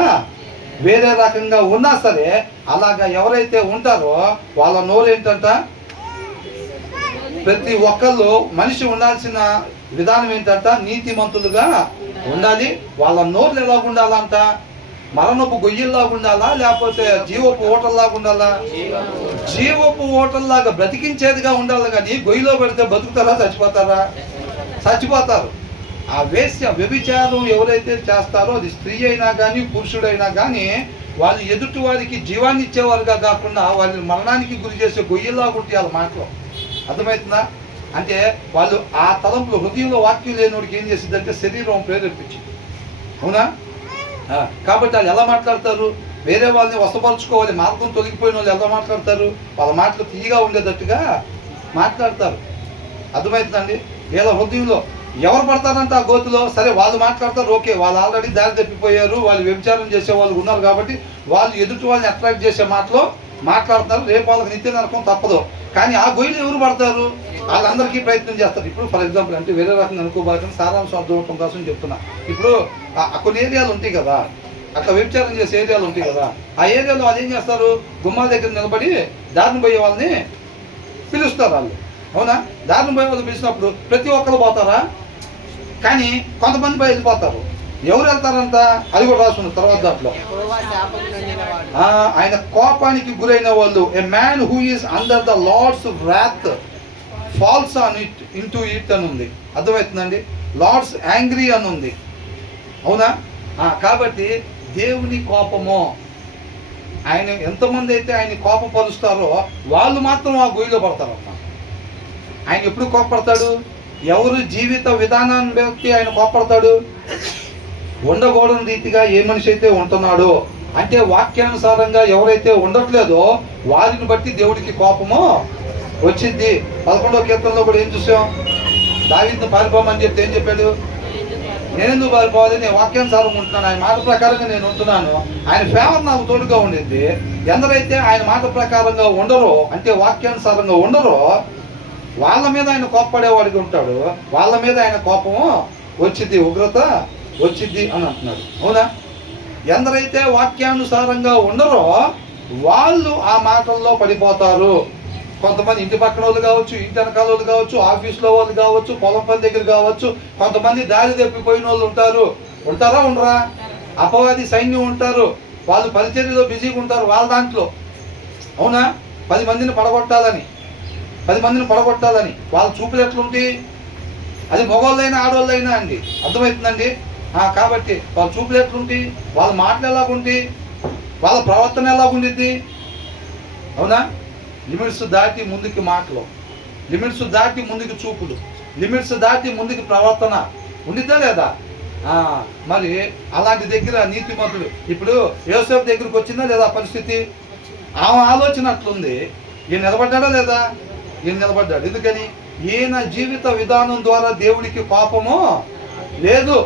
వేరే రకంగా ఉన్నా సరే, అలాగా ఎవరైతే ఉంటారో వాళ్ళ నోరు ఏంటంట? ప్రతి ఒక్కళ్ళు మనిషి ఉండాల్సిన విధానం ఏంటంట? నీతిమంతులుగా ఉండాలి. వాళ్ళ నోర్లు ఎలా ఉండాలంట? మరణపు గొయ్యిల్లాగా ఉండాలా, లేకపోతే జీవపు ఓటల్లాగా ఉండాలా? జీవపు ఓటల్లాగా బ్రతికించేదిగా ఉండాలి. కానీ గొయ్యిలో పెడితే బతుకుతారా, చచ్చిపోతారా? చచ్చిపోతారు. ఆ వేశ్య వ్యభిచారం ఎవరైతే చేస్తారో అది స్త్రీ అయినా కానీ పురుషుడైనా కానీ వాళ్ళు ఎదుటి వారికి జీవాన్ని ఇచ్చేవారుగా కాకుండా వాళ్ళని మరణానికి గురి చేసే గొయ్యిల్లాగా ఉంటే వాళ్ళ మాటలో. అర్థమవుతుందా? అంటే వాళ్ళు ఆ తలంపులు హృదయంలో వాక్యం లేనివాడికి ఏం చేసిందంటే శరీరం ప్రేరేపించింది. అవునా? కాబట్టి వాళ్ళు ఎలా మాట్లాడతారు? వేరే వాళ్ళని వశపరుచుకోవాలి, మార్గం తొలగిపోయిన వాళ్ళు ఎలా మాట్లాడతారు? వాళ్ళ మాటలు తీయగా ఉండేటట్టుగా మాట్లాడతారు. అర్థమవుతుందండి? వీళ్ళ హృదయంలో ఎవరు పడతారంట ఆ గోతిలో? సరే వాళ్ళు మాట్లాడతారు, ఓకే, వాళ్ళు ఆల్రెడీ దారి తప్పిపోయారు, వాళ్ళు వ్యభిచారం చేసే వాళ్ళు ఉన్నారు కాబట్టి వాళ్ళు ఎదుటి వాళ్ళని అట్రాక్ట్ చేసే మాటలో మాట్లాడుతున్నారు, రేపు వాళ్ళకి నిత్య నరకం తప్పదు. కానీ ఆ గొయ్యిలో ఎవరు పడతారు? వాళ్ళందరికీ ప్రయత్నం చేస్తారు. ఇప్పుడు ఫర్ ఎగ్జాంపుల్ అంటే వేరే రకంగా అనుకోబాలని సారాంశం అర్థం కోసం చెప్తున్నా. ఇప్పుడు కొన్ని ఏరియాలు ఉంటాయి కదా, అట్లా వ్యభిచారం చేసే ఏరియాలు ఉంటాయి కదా, ఆ ఏరియాలో వాళ్ళు ఏం చేస్తారు? గుమ్మాల దగ్గర నిలబడి దారిని పోయే వాళ్ళని పిలుస్తారు వాళ్ళు. అవునా? దారిని పోయే వాళ్ళు పిలిచినప్పుడు ప్రతి ఒక్కరు పోతారా? కానీ కొంతమంది పోయి వెళ్ళిపోతారు. ఎవరు వెళ్తారంట? అది కూడా రాసుకున్న తర్వాత దాంట్లో యెహోవా శాపము నొందినవాడు. ఆయన కోపానికి గురైన వాళ్ళు, a man who is under the lord's wrath falls on it into it అని ఉంది. అర్థమవుతుందండి? లార్డ్స్ యాంగ్రీ అని ఉంది. అవునా? కాబట్టి దేవుని కోపము, ఆయన ఎంతమంది అయితే ఆయన కోపపరుస్తారో వాళ్ళు మాత్రం ఆ గొయ్యిలో పడతారమ్మా. ఆయన ఎప్పుడు కోపడతాడు? ఎవరు జీవిత విధానాన్ని బట్టి ఆయన కోపడతాడు? ఉండకూడని రీతిగా ఏ మనిషి అయితే ఉంటున్నాడో, అంటే వాక్యానుసారంగా ఎవరైతే ఉండట్లేదో వారిని బట్టి దేవుడికి కోపము వచ్చింది. 11వ కీర్తనలో కూడా ఏం చూసాం? దావీదును పారిపోమని చెప్తే ఏం చెప్పాడు? నేనెందుకు పారిపోవాలి? నేను వాక్యానుసారం ఉంటున్నాను, ఆయన మాట ప్రకారంగా నేను ఉంటున్నాను, ఆయన ఫేవర్ నాకు తోడుగా ఉండింది. ఎందరైతే ఆయన మాట ప్రకారంగా ఉండరో, అంటే వాక్యానుసారంగా ఉండరో, వాళ్ళ మీద ఆయన కోప్పడేవాడికి ఉంటాడు, వాళ్ళ మీద ఆయన కోపము వచ్చింది, ఉగ్రత వచ్చింది అని అంటున్నాడు. అవునా? ఎందరైతే వాక్యానుసారంగా ఉండరో వాళ్ళు ఆ మాటల్లో పడిపోతారు. కొంతమంది ఇంటి పక్కన వాళ్ళు కావచ్చు, ఇంటి వెనకాల వాళ్ళు కావచ్చు, ఆఫీస్లో వాళ్ళు కావచ్చు, పొలం పని దగ్గర కావచ్చు, కొంతమంది దారి తప్పిపోయిన వాళ్ళు ఉంటారు. ఉంటారా? ఉండరా? అపవాది సైన్యం ఉంటారు, వాళ్ళు పరిచర్యలో బిజీగా ఉంటారు వాళ్ళ దాంట్లో. అవునా? 10 మందిని పడగొట్టాలని వాళ్ళ చూపులు ఎట్లుంటాయి? అది మగవాళ్ళైనా ఆడవాళ్ళైనా అండి. అర్థమవుతుందండి? కాబట్టి వాళ్ళ చూపులు ఎట్లుంటాయి, వాళ్ళ మాటలు ఎలాగుంటాయి, వాళ్ళ ప్రవర్తన ఎలాగుండిద్ది? అవునా? లిమిట్స్ దాటి ముందుకి మాటలు, లిమిట్స్ దాటి ముందుకి చూపులు, లిమిట్స్ దాటి ముందుకి ప్రవర్తన ఉండిద్దా లేదా? మరి అలాంటి దగ్గర నీతిమంతుడు, ఇప్పుడు యోసేపు దగ్గరికి వచ్చిందా లేదా పరిస్థితి? ఆమె ఆలోచన అట్లుంది. ఈయన నిలబడ్డాడా లేదా? ఈయన నిలబడ్డాడు. ఎందుకని? ఈయన జీవిత విధానం ద్వారా దేవుడికి కోపము లేదు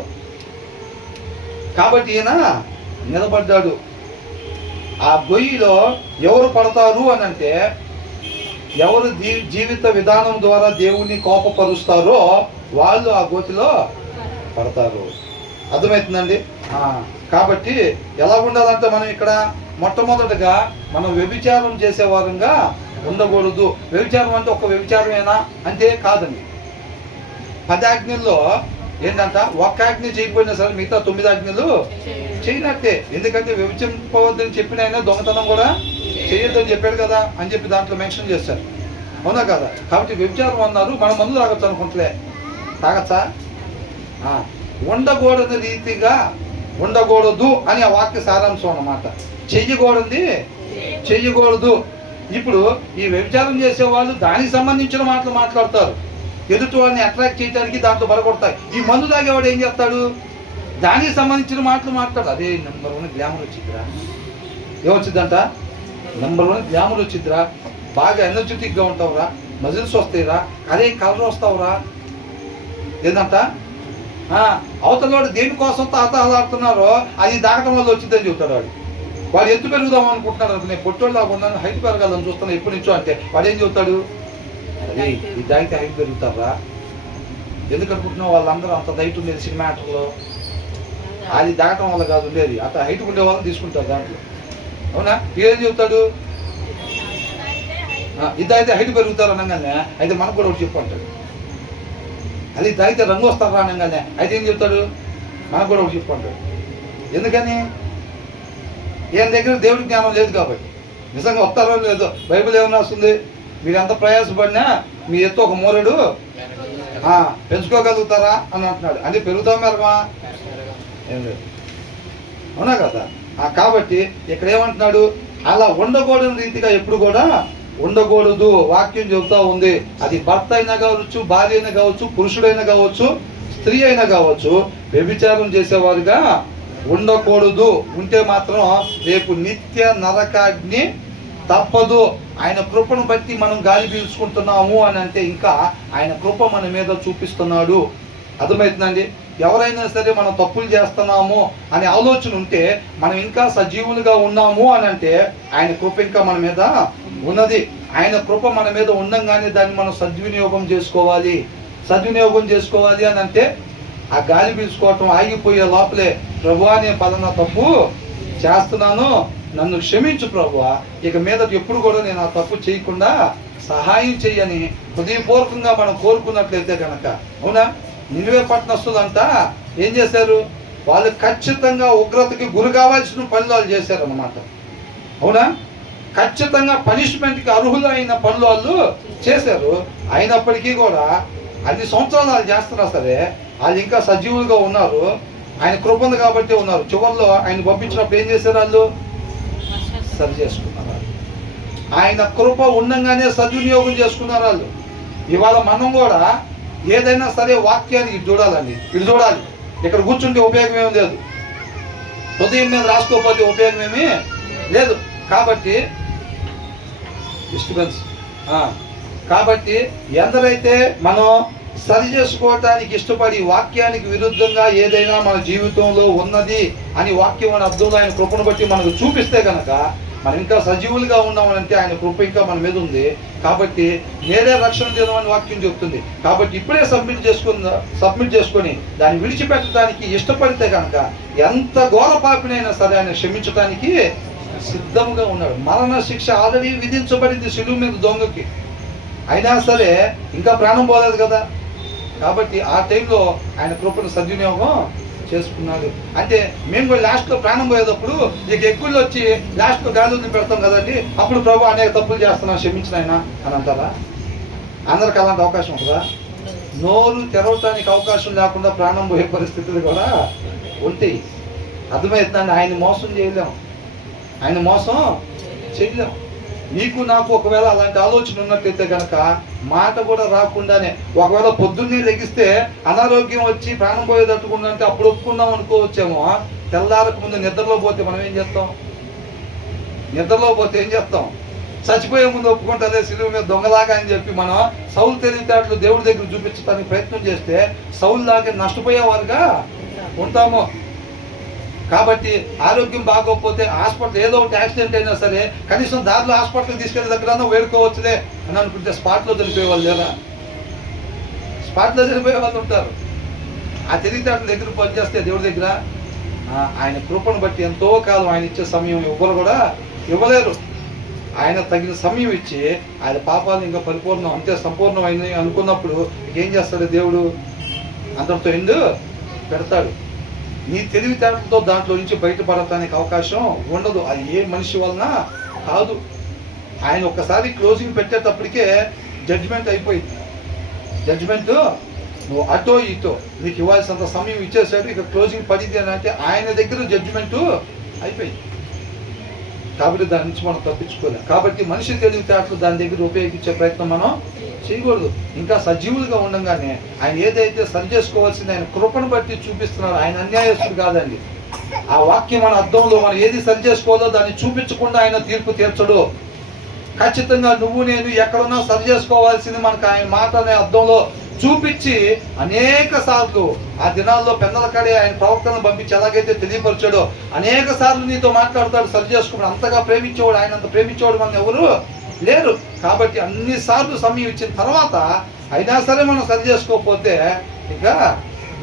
కాబట్టి ఈయన నిలబడ్డాడు. ఆ గొయ్యిలో ఎవరు పడతారు అని అంటే, ఎవరు జీవిత విధానం ద్వారా దేవుణ్ణి కోపపరుస్తారో వాళ్ళు ఆ గోతిలో పడతారు. అర్థమవుతుందండి? కాబట్టి ఎలా ఉండాలంటే మనం ఇక్కడ మొట్టమొదటిగా మనం వ్యభిచారం చేసేవారంగా ఉండకూడదు. వ్యభిచారం అంటే ఒక వ్యభిచారమేనా అంటే కాదండి. 10 ఆజ్ఞల్లో ఏంటంట, ఒక్క ఆజ్ఞ చేయకపోయినా సరే మిగతా 9 ఆజ్ఞలు చేయనట్టే. ఎందుకంటే వ్యభిచరింపవద్దని చెప్పిన ఆయన దొంగతనం కూడా చేయొద్దని చెప్పాడు కదా అని చెప్పి దాంట్లో మెన్షన్ చేశారు. అవునా కదా? కాబట్టి వ్యభిచారం అన్నారు. మనం మందు తాగొచ్చు అనుకుంటలే, తాగచ్చా? ఉండకూడని రీతిగా ఉండకూడదు అని ఆ వాక్య సారాంశం అన్నమాట. చెయ్యకూడదు. ఇప్పుడు ఈ వ్యభిచారం చేసే వాళ్ళు దానికి సంబంధించిన మాటలు మాట్లాడతారు, ఎదుటి వాళ్ళని అట్రాక్ట్ చేయడానికి దాంట్లో పడగొడతాయి. ఈ మందు తాగేవాడు ఏం చేస్తాడు? దానికి సంబంధించిన మాటలు మాట్లాడు. అదే నెంబర్ 1 గ్లామర్ వచ్చిద్దిరా. ఏమొచ్చిద్దంట? నెంబర్ 1 గ్లామర్ వచ్చిద్దిరా. బాగా ఎనర్జెటిక్గా ఉంటావురా, మజిల్స్ వస్తాయిరా, అదే కలర్ వస్తావురా. ఏంటంట? అవతల వాడు దేనికోసం తాతలాడుతున్నారో అది దాగటం వల్ల వచ్చిందని చెబుతాడు. వాడు ఎత్తు పెరుగుదాం అనుకుంటున్నాడు, నేను పొట్టోళ్ళు లాగా హైట్ పెరగాలని చూస్తున్నాను ఎప్పటి నుంచో అంటే వాడు ఏం చెబుతాడు? అదే ఇది దాగితే హైట్ పెరుగుతారా? ఎందుకు అనుకుంటున్నావు? వాళ్ళందరూ అంత హైట్ ఉండేది సినిమా యాక్టర్లో, అది దాగటం వల్ల కాదు ఉండేది, అంత హైట్ ఉండే వాళ్ళని తీసుకుంటారు దాంట్లో. అవునా? ఏం చెబుతాడు? ఇది అయితే హైట్ పెరుగుతారు అనగానే అయితే మనకు కూడా ఒకటి చెప్పు అంటాడు. అది తాగితే రంగు వస్తారా అనగానే అయితే ఏం చెప్తాడు? మనకు కూడా ఒకటి చెప్పు అంటాడు. ఎందుకని? ఈయన దగ్గర దేవుడి జ్ఞానం లేదు కాబట్టి. నిజంగా వస్తారో లేదో బైబిల్ ఏమన్నా వస్తుంది, మీరు ఎంత ప్రయాసపడినా మీ ఎత్తు ఒక మూరెడు పెంచుకోగలుగుతారా అని అంటున్నాడు. అంటే పెరుగుతాం మెరగమా? ఏం లేదు. అవునా కదా? కాబట్టి ఇక్కడ ఏమంటున్నాడు? అలా ఉండకూడని రీతిగా ఎప్పుడు కూడా ఉండకూడదు. వాక్యం చెబుతా ఉంది. అది భర్త అయినా కావచ్చు, భార్య అయినా కావచ్చు, పురుషుడైనా కావచ్చు, స్త్రీ అయినా కావచ్చు, వ్యభిచారం చేసేవారుగా ఉండకూడదు. ఉంటే మాత్రం రేపు నిత్య నరకాగ్ని తప్పదు. ఆయన కృపను బట్టి మనం గాలి పీల్చుకుంటున్నాము అని అంటే ఇంకా ఆయన కృప మన మీద చూపిస్తున్నాడు. అర్థమవుతుందండి? ఎవరైనా సరే మనం తప్పులు చేస్తున్నాము అనే ఆలోచన ఉంటే మనం ఇంకా సజీవులుగా ఉన్నాము అని అంటే ఆయన కృప ఇంకా మన మీద ఉన్నది. ఆయన కృప మన మీద ఉండంగానే దాన్ని మనం సద్వినియోగం చేసుకోవాలి. సద్వినియోగం చేసుకోవాలి అని అంటే ఆ గాలి పీల్చుకోవటం ఆగిపోయే లోపలే, ప్రభువా నేను పలానా తప్పు చేస్తున్నాను, నన్ను క్షమించు ప్రభువా, ఇక మీద ఎప్పుడు కూడా నేను ఆ తప్పు చేయకుండా సహాయం చెయ్యని హృదయపూర్వకంగా మనం కోరుకున్నట్లయితే కనుక, అవునా? నినివే పట్టణస్తులంతా ఏం చేశారు? వాళ్ళు ఖచ్చితంగా ఉగ్రతకి గురి కావాల్సిన పనులు వాళ్ళు చేశారన్నమాట. అవునా? ఖచ్చితంగా పనిష్మెంట్కి అర్హులైన పనులు వాళ్ళు చేశారు. అయినప్పటికీ కూడా అన్ని సంవత్సరాలు వాళ్ళు చేస్తున్నా సరే వాళ్ళు ఇంకా సజీవులుగా ఉన్నారు. ఆయన కృప ఉంది కాబట్టి ఉన్నారు. చివరిలో ఆయన పంపించినప్పుడు ఏం చేశారు? వాళ్ళు సరి చేసుకున్నారు. ఆయన కృప ఉండంగానే సద్వినియోగం చేసుకున్నారు వాళ్ళు. ఇవాళ మనం కూడా ఏదైనా సరే వాక్యాన్ని ఇటు చూడాలండి, ఇటు చూడాలి. ఇక్కడ కూర్చుంటే ఉపయోగం ఏమి లేదు, హృదయం మీద రాసుకోకపోతే ఉపయోగం ఏమీ లేదు. కాబట్టి డిస్టర్బెన్స్ కాబట్టి ఎందరైతే మనం సరి చేసుకోవటానికి ఇష్టపడి వాక్యానికి విరుద్ధంగా ఏదైనా మన జీవితంలో ఉన్నది అని వాక్యం అనే అర్థంలో ఆయన కృపను బట్టి మనకు చూపిస్తే కనుక మనం ఇంకా సజీవులుగా ఉన్నామనంటే ఆయన కృప ఇంకా మన మీద ఉంది. కాబట్టి నేడే రక్షణ దినమని వాక్యం చెప్తుంది. కాబట్టి ఇప్పుడే సబ్మిట్ చేసుకొని దాన్ని విడిచిపెట్టడానికి ఇష్టపడితే కనుక ఎంత ఘోర పాపినైనా సరే ఆయన క్షమించడానికి సిద్ధంగా ఉన్నాడు. మరణ శిక్ష ఆల్రెడీ విధించబడింది శిలువ మీద దొంగకి, అయినా సరే ఇంకా ప్రాణం పోలేదు కదా. కాబట్టి ఆ టైంలో ఆయన కృపను సద్వినియోగం చేసుకున్నాడు. అంటే మేము కూడా లాస్ట్లో ప్రాణం పోయేటప్పుడు ఇక ఎక్కువలు వచ్చి లాస్ట్లో గాలిని పెడతాం కదండి, అప్పుడు ప్రభు అనేక తప్పులు చేస్తున్నాను క్షమించిన ఆయన అని అంటారా? అందరికి అలాంటి అవకాశం ఉంటుందా? నోరు తెరవటానికి అవకాశం లేకుండా ప్రాణం పోయే పరిస్థితులు కూడా ఉంటాయి. అర్థమవుతుందండి? ఆయన మోసం చేయలేం, ఆయన మోసం చేయలేం. నీకు నాకు ఒకవేళ అలాంటి ఆలోచన ఉన్నట్లయితే కనుక మాట కూడా రాకుండానే ఒకవేళ పొద్దున్నే లెగిస్తే అనారోగ్యం వచ్చి ప్రాణం పోయేటట్టుకుండా అంటే అప్పుడు ఒప్పుకుందాం అనుకోవచ్చేమో. తెల్లారకు ముందు నిద్రలో పోతే మనం ఏం చేస్తాం? నిద్రలో పోతే ఏం చేస్తాం? చచ్చిపోయే ముందు ఒప్పుకుంటుందే సిలువ మీద దొంగలాగా అని చెప్పి మనం సౌలు తెలివితేటలు దేవుడి దగ్గర చూపించడానికి ప్రయత్నం చేస్తే సౌలు లాగా నష్టపోయేవారుగా ఉంటాము. కాబట్టి ఆరోగ్యం బాగోకపోతే హాస్పిటల్ ఏదో ఒకటి యాక్సిడెంట్ అయినా సరే కనీసం దారిలో హాస్పిటల్కి తీసుకెళ్ళే దగ్గర వేడుకోవచ్చులే అని అనుకుంటే స్పాట్లో చనిపోయే వాళ్ళు లేరా? స్పాట్లో చనిపోయే వాళ్ళు ఉంటారు. ఆ తెలివితేటల దగ్గర పనిచేస్తే దేవుడి దగ్గర ఆయన కృపను బట్టి ఎంతో కాలం ఆయన ఇచ్చే సమయం ఎవరు కూడా ఇవ్వలేరు. ఆయన తగిన సమయం ఇచ్చి ఆయన పాపాలను ఇంకా పరిపూర్ణం అంతే సంపూర్ణమైంది అనుకున్నప్పుడు ఏం చేస్తాడు దేవుడు? అందరితో ఎందు పెడతాడు. నీ తెలివితేటలతో దాంట్లో నుంచి బయటపడటానికి అవకాశం ఉండదు. అది ఏ మనిషి వలన కాదు. ఆయన ఒక్కసారి క్లోజింగ్ పెట్టేటప్పటికే జడ్జిమెంట్ అయిపోయింది. జడ్జిమెంట్ నువ్వు అటో ఇటో నీకు ఇవ్వాల్సినంత సమయం ఇచ్చేసాడు, ఇక క్లోజింగ్ పడింది అని అంటే ఆయన దగ్గర జడ్జిమెంట్ అయిపోయింది. కాబట్టి దాని నుంచి మనం తప్పించుకోలేం. కాబట్టి మనిషి తెలివితేటలు దాని దగ్గర ఉపయోగించే ప్రయత్నం మనం చేయకూడదు. ఇంకా సజీవులుగా ఉండగానే ఆయన ఏదైతే సరి చేసుకోవాల్సింది ఆయన కృపను బట్టి చూపిస్తున్నారు. ఆయన అన్యాయస్తుడు కాదండి. ఆ వాక్యం మన అర్థంలో మనం ఏది సరి చేసుకోవాలో దాన్ని చూపించకుండా ఆయన తీర్పు తీర్చడు. ఖచ్చితంగా నువ్వు నేను ఎక్కడున్నా సరి చేసుకోవాల్సింది మనకు ఆయన మాట అనే అర్థంలో చూపించి అనేక సార్లు ఆ దినాల్లో పెద్దల కాడే ఆయన ప్రవక్తలను పంపించి ఎలాగైతే తెలియపరిచాడో అనేక సార్లు నీతో మాట్లాడతాడు, సరి చేసుకున్నాడు. అంతగా ప్రేమించేవాడు, ఆయన అంత ప్రేమించేవాడు మనం ఎవరు లేరు. కాబట్టి అన్ని సార్లు సమయం ఇచ్చిన తర్వాత అయినా సరే మనం సరి చేసుకోకపోతే ఇక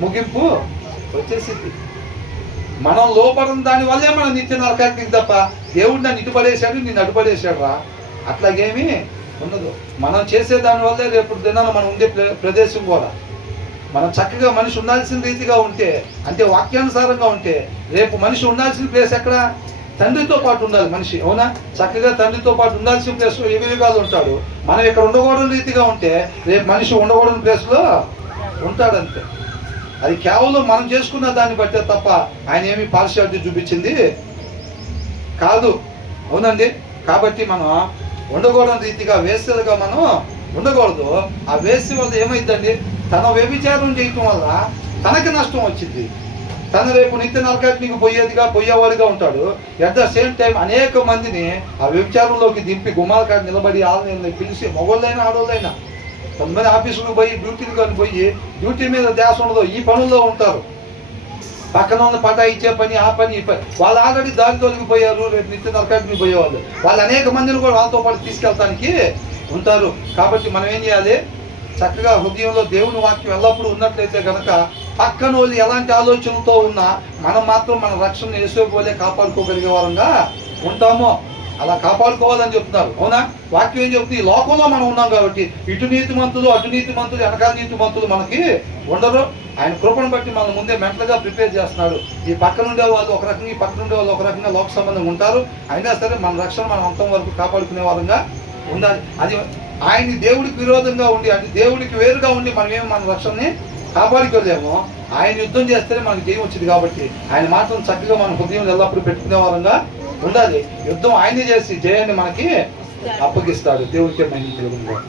ముగింపు వచ్చేసింది. మనం లోపడిన దానివల్లే మనం నిత్య నరకానికి తప్ప దేవుడు నన్ను ఇటుపడేశాడు నిన్ను అటుపడేశాడు రా అట్లాగేమీ ఉండదు. మనం చేసే దానివల్లే రేపు దినాన మనం ఉండే ప్రదేశం కూడా మనం చక్కగా మనిషి ఉండాల్సిన రీతిగా ఉంటే, అంటే వాక్యానుసారంగా ఉంటే రేపు మనిషి ఉండాల్సిన ప్లేస్ ఎక్కడ? తండ్రితో పాటు ఉండాలి మనిషి. అవునా? చక్కగా తండ్రితో పాటు ఉండాల్సిన ప్లేస్లో యుగాలు ఉంటాడు. మనం ఇక్కడ ఉండకూడని రీతిగా ఉంటే రేపు మనిషి ఉండకూడని ప్లేస్లో ఉంటాడంతే. అది కేవలం మనం చేసుకున్న దాన్ని బట్టే తప్ప ఆయన ఏమి పార్షియాలిటీ చూపించింది కాదు. అవునండి? కాబట్టి మనం ఉండకూడని రీతిగా వేశ్యలుగా మనం ఉండకూడదు. ఆ వేశ్య వల్ల ఏమైందండి? తన వ్యభిచారం చేయటం వల్ల తనకి నష్టం వచ్చింది. తను రేపు నిత్య నరకానికి పోయేవాడిగా ఉంటాడు. ఎట్ ద సేమ్ టైం అనేక మందిని ఆ వ్యభిచారంలోకి దింపి గుమ్మాల కాడ నిలబడి వాళ్ళని పిలిచి, మగవాళ్ళైనా ఆడవాళ్ళైనా కొంతమంది ఆఫీసులకు పోయి డ్యూటీలు కానీ పోయి డ్యూటీ మీద ధ్యాస ఉండదు, ఈ పనుల్లో ఉంటారు. పక్కన ఉన్న పటా ఇచ్చే పని, ఆ పని, ఈ పని. వాళ్ళు ఆల్రెడీ దారి తొలగిపోయారు, రేపు నిత్య నరకానికి పోయేవాళ్ళు. వాళ్ళు అనేక మందిని కూడా వాళ్ళతో పాటు తీసుకెళ్తానికి ఉంటారు. కాబట్టి మనం ఏం చేయాలి? చక్కగా హృదయంలో దేవుని వాక్యం ఎల్లప్పుడూ ఉన్నట్లయితే కనుక పక్కన వాళ్ళు ఎలాంటి ఆలోచనలతో ఉన్నా మనం మాత్రం మన రక్షణ యేసుపోలే కాపాడుకోగలిగే వారంగా ఉంటామో అలా కాపాడుకోవాలని చెప్తున్నారు. అవునా? వాక్యం ఏం చెప్తుంది? ఈ లోకంలో మనం ఉన్నాం కాబట్టి ఇటు నీతిమంతులు, అటు నీతిమంతులు, వెనకాల నీతిమంతులు మనకి ఉండరు. ఆయన కృపను బట్టి మనం ముందే మెంటల్గా ప్రిపేర్ చేస్తున్నాడు. ఈ పక్కన ఉండే వాళ్ళు ఒక రకంగా, ఈ పక్కన ఉండే వాళ్ళు ఒక రకంగా లోక సంబంధంగా ఉంటారు. అయినా సరే మన రక్షణ మనం అంతం వరకు కాపాడుకునే వారంగా ఉండాలి. అది ఆయన దేవుడికి విరోధంగా ఉండి, అంటే దేవుడికి వేరుగా ఉండి మనం ఏమి మన రక్షణని కాపాడుకోలేము. ఆయన యుద్ధం చేస్తేనే మనకి జయం వచ్చింది. కాబట్టి ఆయన మాత్రం చక్కగా మన హృదయం ఎల్లప్పుడూ పెట్టుకునే వారంగా ఉండాలి. యుద్ధం ఆయనే చేసి జయాన్ని మనకి అప్పగిస్తాడు. దేవుడికి మహిమ కలుగును గాక.